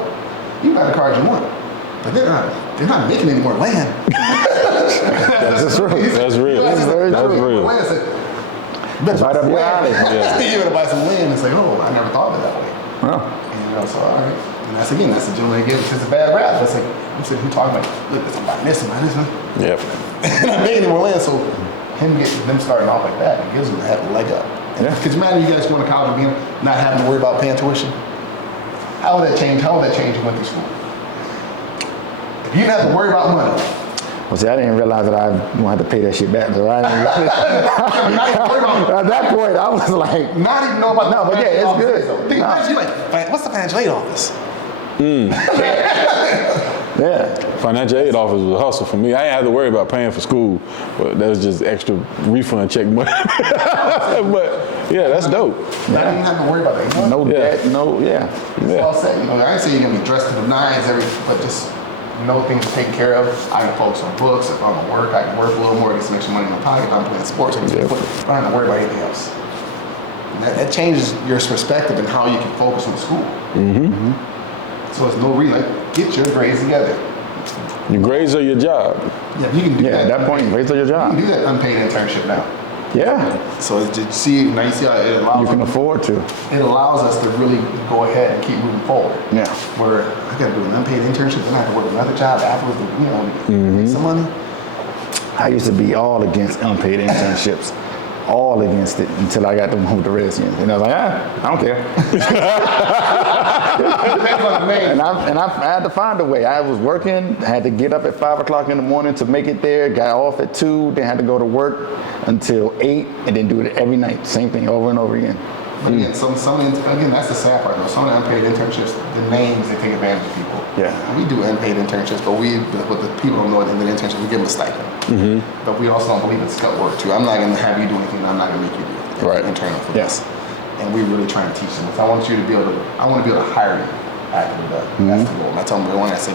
You buy the cars you want, but they're not making any more land. That's true. That's real. That's very That's true. real. That's right up your alley. Yeah. You're gonna buy some land. It's like, oh, I never thought of it that way. Well, And, you know, so all right. And that's the gentleman that gives us a bad rap. That's like, I'm sitting here talking about, look, I'm buying this, I'm buying this, man. Yep. And I'm making more land, so them starting off like that, it gives them a leg up. Yeah. Because imagine you guys going to college and not having to worry about paying tuition. How would that change? How would that change you went to school? If you didn't have to worry about money. well, see, I didn't realize that I won't have to pay that shit back. So I didn't Not even worry about at that point, I was like, not even know about No, but yeah, it's good. Think No. about it, you're like, what's the financial aid office? yeah. Financial aid office was a hustle for me. I didn't have to worry about paying for school, but that was just extra refund check money. But yeah, that's dope. Not even have to worry about that. You know? No Yeah. debt, no, yeah. It's all set. You know, I ain't saying you're gonna be dressed to the nines but just know things are taken care of. I can focus on books. If I'm at work, I can work a little more, get some extra money in my pocket. If I'm playing sports, I can Yeah. I don't have to worry about anything else. And that changes your perspective and how you can focus on school. So there's no reason. Like, get your grades together. Your grades are your job. Yeah, you can do Yeah, that. at that point, wait till your You job. can do that unpaid internship now. Yeah, So now you see how it you allows can afford to. it allows us to really go ahead and keep moving forward. Yeah. Where I got to do an unpaid internship, then I have to work another job afterwards to, make some money. I used to be all against unpaid internships. All against it until I got to move to Redskins. And I was like, I don't care. Depends on the man. And I had to find a way. I was working, had to get up at 5 o'clock in the morning to make it there, got off at 2, then had to go to work until 8, and then do it every night. Same thing over and over again. But again, again, that's the sad part though. Some of the unpaid internships, the names, they take advantage of people. Yeah. We do unpaid internships, but what the people don't know at the end of the internship, we give them a stipend. But we also don't believe it's scut work too. I'm not going to have you do anything I'm not going to make you do. Right. Internal for Yes. this. And we're really trying to teach them. I want you to be able to, I want to be able to hire you after we're done. That's the goal. And I tell them everyone, I say,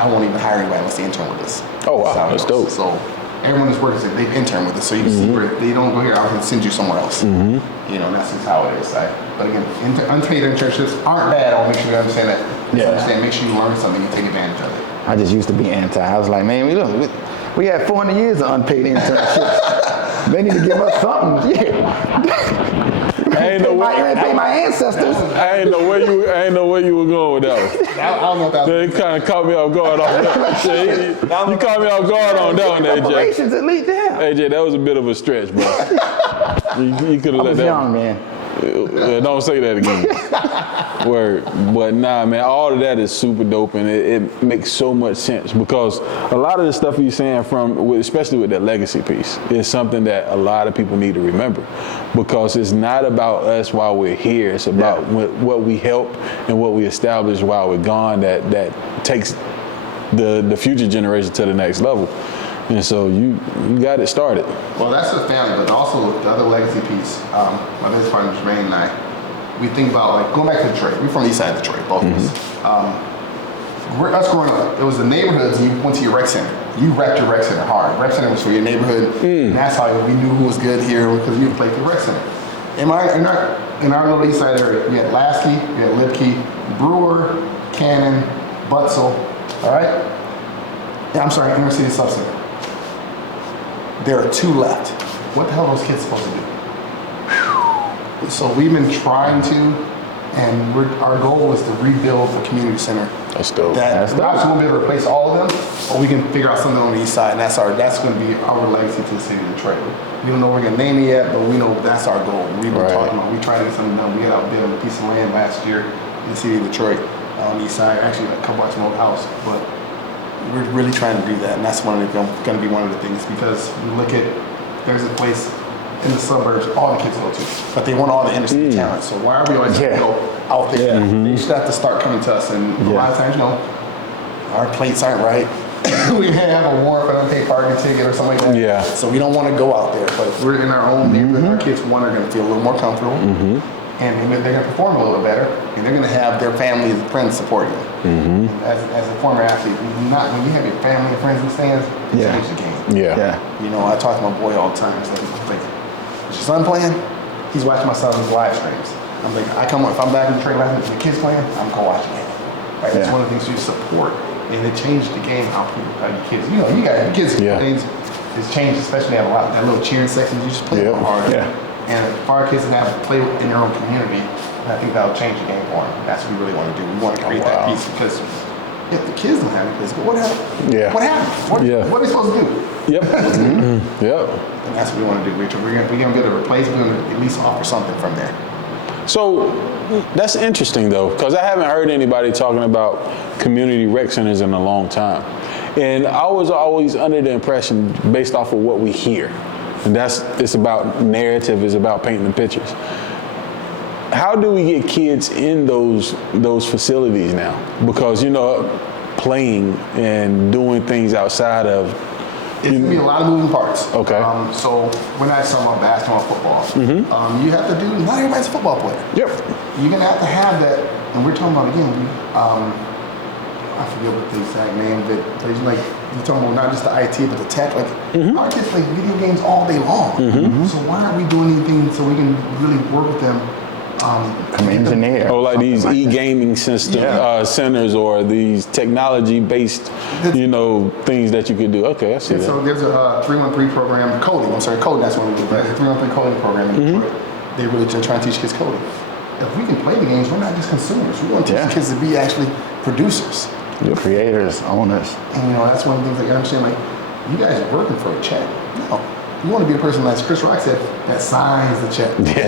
I won't even hire anybody unless they intern with us. Oh, wow. how it That's goes. dope. So everyone that's working, they've interned with us. So you can see where they don't go here, I can send you somewhere else. You know, and that's just how it is. But again, unpaid internships aren't bad. I want to make sure you understand that. Just Yeah. understand, make sure you learn something, you take advantage of it. I just used to be anti. I was like, man, we had 400 years of unpaid internships. They need to give us something. Yeah. I ain't know You ain't pay my ancestors. I ain't know where you were going with that one. I don't know if that's They kind of caught me off guard on that. Yeah, you caught me off guard on that one, AJ. Reparations at least, yeah. AJ, that was a bit of a stretch, bro. You could I have let was that. young, man. Don't say that again. Word. But nah, man, all of that is super dope, and it makes so much sense because a lot of the stuff you're saying especially with that legacy piece, is something that a lot of people need to remember because it's not about us while we're here. It's about what we help and what we establish while we're gone that takes the future generation to the next level. And so you got it started. Well, that's the family, but also the other legacy piece. My business partner Jermaine and I, we think about like going back to Detroit. We're from the east side of Detroit, both of us. Us growing up, it was the neighborhoods. You went to your rec center. You repped your rec center hard. Rec center was for your neighborhood, and that's how we knew who was good here because you played for the rec center. In our little east side area, we had Lasky, we had Lipke, Brewer, Cannon, Butzel. All right. Yeah, I'm sorry, Inner City Subcenter. There are 2 left. What the hell are those kids supposed to do? So we've been trying to, and our goal is to rebuild the community center. That's dope. We're not going to be able to replace all of them, but we can figure out something on the east side, and that's going to be our legacy to the city of Detroit. We don't know we're going to name it yet, but we know that's our goal. We've been talking about, we tried to get something done. We had outbid on a piece of land last year in the city of Detroit on the east side, actually a couple blocks from Old House, but we're really trying to do that, and that's going to be one of the things because we look at, there's a place in the suburbs all the kids go to, but they want all the inner city talent. So why are we always going to go out there? They should have to start coming to us, and a lot of times, our plates aren't right. We have a warrant for an unpaid parking ticket or something like that. Yeah. So we don't want to go out there, but we're in our own neighborhood. Our kids, are going to feel a little more comfortable. and they're going to perform a little better, and they're going to have their family and friends support you. As a former athlete, when you have your family and friends in the stands, it changes the game. Yeah. You know, I talk to my boy all the time. It's like, is your son playing? He's watching my son's live streams. I'm like, if I'm back in Detroit last night and the kids playing, I'm going to watch the game. Right? That's one of the things you support, and it changed the game how your kids. You know, you got your kids. Things it's changed, especially have a lot that little cheering section. You just play a little harder. And for our kids to have to play in their own community, I think that'll change the game for them. That's what we really want to do. We want to create that piece because if the kids don't have kids, what happened? What happened? What are they supposed to do? And that's what we want to do. We're going to be able to replace. We're going to at least offer something from there. So that's interesting though, because I haven't heard anybody talking about community rec centers in a long time. And I was always under the impression, based off of what we hear, and it's about narrative, it's about painting the pictures. How do we get kids in those facilities now? Because, you know, playing and doing things outside of... It's going to be a lot of moving parts. Okay. So when I talk about basketball and football, you have to do, not everybody's a football player. Yep. You're going to have that, and we're talking about, again, I forget what the exact name of it, but it's like, you're talking about not just the IT, but the tech. Like, our kids play video games all day long. So why aren't we doing anything so we can really work with them? Engineer. Or like these e-gaming centers or these technology-based, things that you could do. Okay, I see that. So there's a 313 program, coding. That's what we do. There's a 313 coding program in Detroit. They really try to teach kids coding. If we can play the games, we're not just consumers. We want to teach kids to be actually producers. Creators, owners. And that's one of the things that you understand, like, you guys are working for a check. No. You want to be a person, like Chris Rock said, that signs the check. That's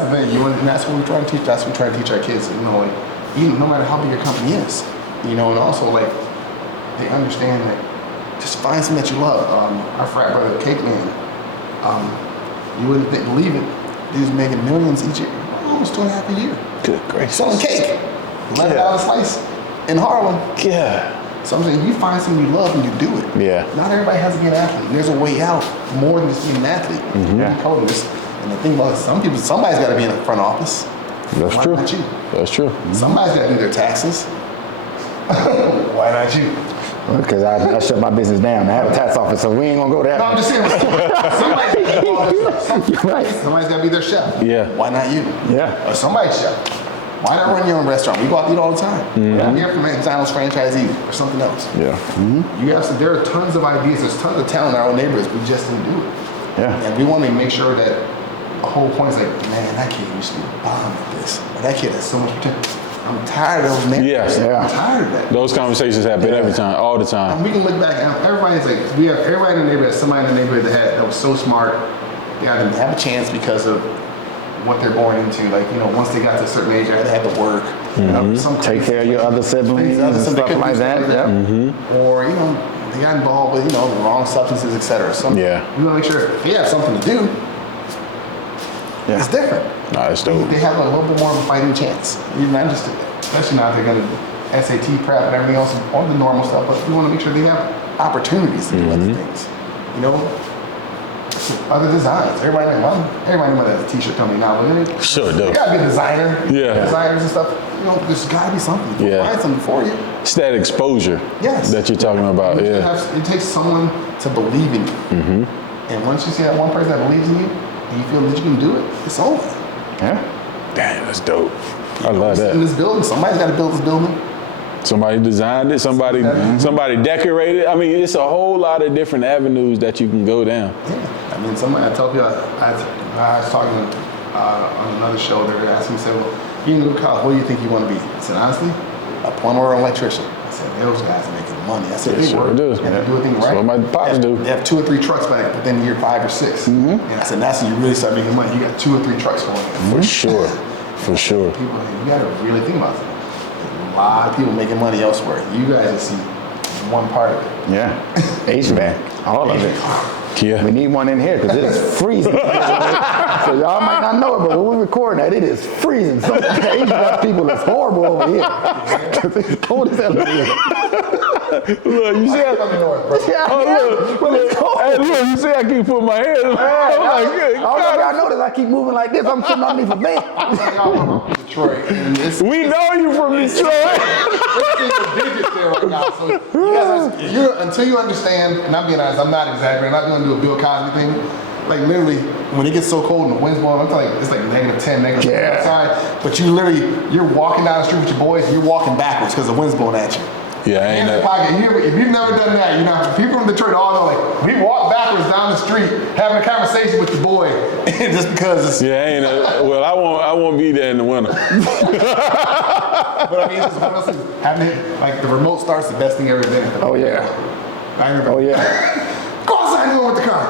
the thing. And that's what we're trying to teach. That's what we try to teach our kids. Even no matter how big your company is, and also like they understand that just find something that you love. Our frat brother, Cake Man, you wouldn't believe it. He's making millions each year, almost 2.5 a year. Good gracious. Selling cake, $11 a slice in Harlem. So I'm saying, you find something you love and you do it. Not everybody has to be an athlete. There's a way out more than just being an athlete. And the thing about it, somebody's got to be in the front office. That's true. Why not you? That's true. Somebody's got to do their taxes. Why not you? Because I shut my business down. I have a tax office, so we ain't gonna go there. No, I'm just saying. Somebody's got to be their chef. Why not you? Or somebody's chef. Why not run your own restaurant? We go out to eat all the time. We hear from McDonald's franchisees or something else. There are tons of ideas. There's tons of talent in our own neighborhoods. We just didn't do it. And we want to make sure that the whole point is like, man, that kid used to be a bomb at this. Or that kid has so much potential. I'm tired of those neighborhoods. I'm tired of that. Those conversations happen every time, all the time. And we can look back and everybody's like, everybody in the neighborhood, somebody in the neighborhood that was so smart, they didn't have a chance because of what they're born into. Like, once they got to a certain age, they had to work. Take care of your other siblings and stuff like that. Or, they got involved with, the wrong substances, etc. So we want to make sure if they have something to do, it's different. It's dope. They have a little bit more of a fighting chance. Not just, especially now they're going to SAT prep and everything else, all the normal stuff, but we want to make sure they have opportunities to do other things. Other designs. Everybody knows that's a t-shirt company now, but you gotta be a designer. Designers and stuff. There's gotta be something. Find something for you. It's that exposure that you're talking about. It takes someone to believe in you. And once you see that one person that believes in you, and you feel that you can do it, it's over. Damn, that's dope. I love that. In this building, somebody's got to build this building. Somebody designed it. Somebody decorated it. I mean, it's a whole lot of different avenues that you can go down. I told you, I was talking on another show. They were asking me, said, "Well, you in college, what do you think you want to be?" I said, honestly, a plumber or an electrician. I said, those guys are making money. I said, they work. Do. They have to do everything right. That's what my pops do. They have 2 or 3 trucks back within year 5 or 6. And I said, that's when you really start making money. You got 2 or 3 trucks going. For sure. People, you got to really think about it. There's a lot of people making money elsewhere. You guys just see one part of it. HVAC, all of it. We need one in here because it's freezing. So y'all might not know it, but when we record that, it is freezing. Some HVAC people is horrible over here. It's cold as hell over here. Look, you see From the north, bro. Yeah, Oh, but it's cold. Hey, look, you see I keep putting my hand. I'm like, good I don't know if God. y'all notice I keep moving like this. I'm sitting underneath a bench. Y'all from Detroit. And We know you from Detroit. It's single digits there right now. So you guys, until you understand, and I'm being honest, I'm not exaggerating. I'm not going to do a Bill Cosby thing. Like literally, when it gets so cold and the wind's blowing, I'm telling you, it's like -10, -20 outside. But you're walking down the street with your boys, and you're walking backwards because the wind's blowing at you. Yeah, I ain't In the know. pocket. If you've never done that, you know, people from Detroit all know, like, we walk backwards down the street having a conversation with the boy just because it's. Yeah, I ain't know. Well, I won't be there in the winter. But I mean, it's just one of those things. Having it, like, the remote start's the best thing ever been. Oh, yeah. I remember. Oh, yeah. Go outside and go with the car.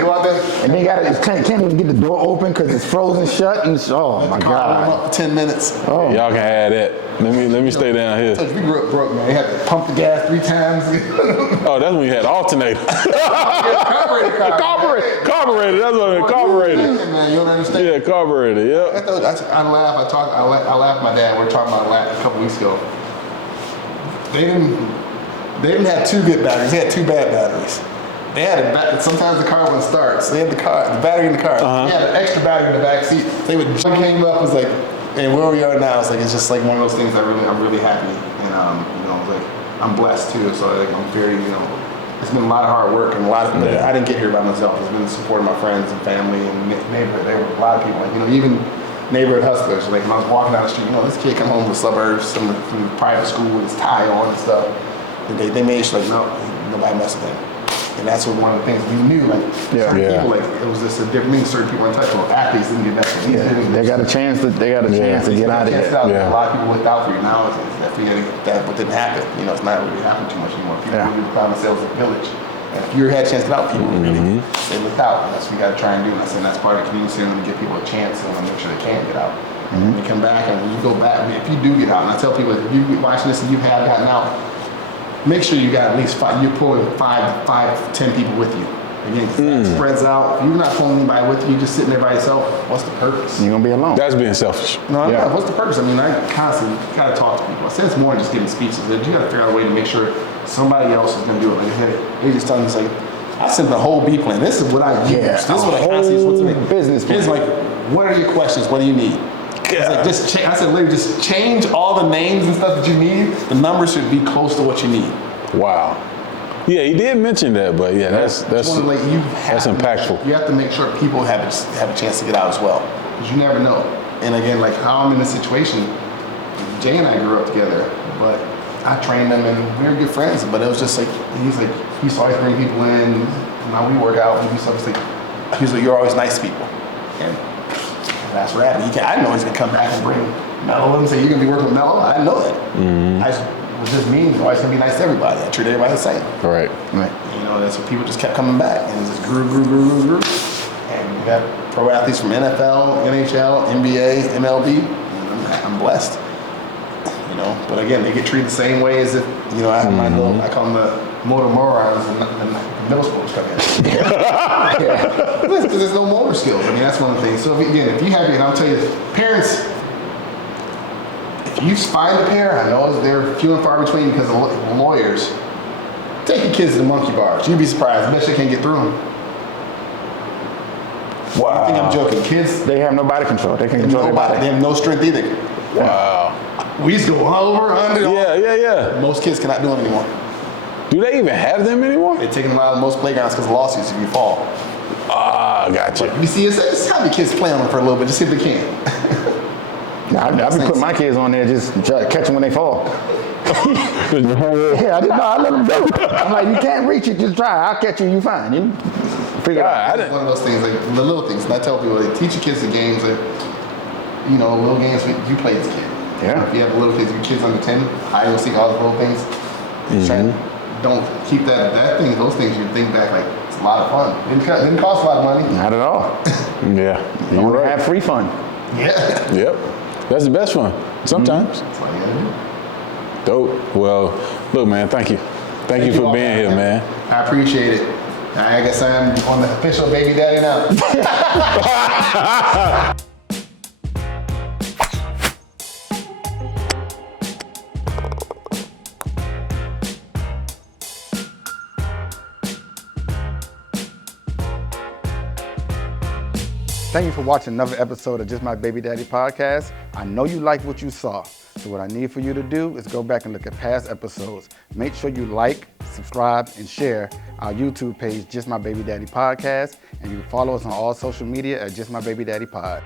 Go out there. And they can't even get the door open because it's frozen shut. And oh, my Car warm God. up for 10 minutes. Oh. Y'all can have that. Let me stay down here. We grew up broke, man. They had to pump the gas 3 times. Oh, that's when you had alternator. Carburetor car. Carburetor. That's what it carburetor. Man, you don't understand. Yeah, carburetor. Yep. I laugh. I laughed at my dad. We were talking about that a couple weeks ago. They didn't have 2 good batteries. They had 2 bad batteries. They had sometimes the car wouldn't start. So they had the battery in the car. They had an extra battery in the back seat. They would came up was like, and where we are now, it's like it's just like one of those things. I'm really happy, and you know, like I'm blessed too. So like I'm very, you know, it's been a lot of hard work and a lot of. I didn't get here by myself. It's been the support of my friends and family and neighborhood. There were a lot of people, like, you know, even neighborhood hustlers. Like when I was walking down the street, you know, this kid come home from the suburbs, from the private school with his tie on and stuff. And they made sure like nobody messed with him. And that's what one of the things we knew, like certain people, like it was just a different thing. Certain people untouchable. Athletes didn't get that. They got a chance to get out of here. A lot of people looked out for you. Now it's definitely that what didn't happen. You know, it's not really happening too much anymore. People really found themselves a village. And if you had a chance to get out, people really they looked out. And that's what we got to try and do. And I said that's part of the community center, to give people a chance and make sure they can get out. When you come back and when you go back, I mean, if you do get out, and I tell people, if you watching this and you have gotten out, make sure you got at least 5. You're pulling 5 to 10 people with you. Again, that spreads out. If you're not pulling anybody with you, you're just sitting there by yourself. What's the purpose? You're gonna be alone. That's being selfish. No, what's the purpose? I mean, I constantly gotta talk to people. I said it's more than just giving speeches. You gotta figure out a way to make sure somebody else is gonna do it. Like they just tell me, like, I sent the whole B plan. This is what I use. This is what I constantly use. What's the business plan. It's like, what are your questions? What do you need? I said, literally, just change all the names and stuff that you need. The numbers should be close to what you need. Wow. Yeah, he did mention that, but yeah, that's impactful. You have to make sure people have a chance to get out as well, because you never know. And again, like how I'm in this situation, Jay and I grew up together, but I trained them and we were good friends. But it was just like he used to always bring people in. Now we work out, we do stuff. He's like, you're always nice to people, and that's rad. I didn't know he's gonna come back and bring Mello and say you're gonna be working with Mello. I didn't know that. It just means always gonna be nice to everybody. I treat everybody the same. Right. You know, that's what people just kept coming back, and it just grew. And you got pro athletes from NFL, NHL, NBA, MLB. And I'm blessed. You know, but again, they get treated the same way as if, you know, I have my little, I call them the motor morons in middle school come in. Because there's no motor skills. I mean, that's one of the things. So if you have, and I'll tell you, parents. If you find a pair, I know they're few and far between because of lawyers, take your kids to the monkey bars. You'd be surprised. I bet you can't get through them. Wow. I think I'm joking. Kids, They have no body control. They can control their body. they have no strength either. Wow. We used to go over, under. Yeah. Most kids cannot do them anymore. Do they even have them anymore? They're taking them out of most playgrounds because of lawsuits if you fall. Ah, gotcha. You see, just have your kids play on them for a little bit, just see if they can. I've been putting my kids on there, just catch them when they fall. Yeah, I let them go. I'm like, you can't reach it, just try. I'll catch you, you fine. You figure it out. It's one of those things, like the little things. And I tell people, like, teach your kids the games that, you know, little games that you played as a kid. Yeah. If you have little kids, your kids under 10, hide and seek, all the little things. Don't keep that thing, those things you think back, like, it's a lot of fun. Didn't cost a lot of money. Not at all. Yeah. You want to have free fun. Yeah. Yep. That's the best one. Sometimes. That's all you gotta do. Dope. Well, look, man, thank you. Thank you for being here, man. I appreciate it. I guess I'm on the official baby daddy now. Thank you for watching another episode of Just My Baby Daddy Podcast. I know you liked what you saw. So what I need for you to do is go back and look at past episodes. Make sure you like, subscribe, and share our YouTube page, Just My Baby Daddy Podcast. And you can follow us on all social media at Just My Baby Daddy Pod.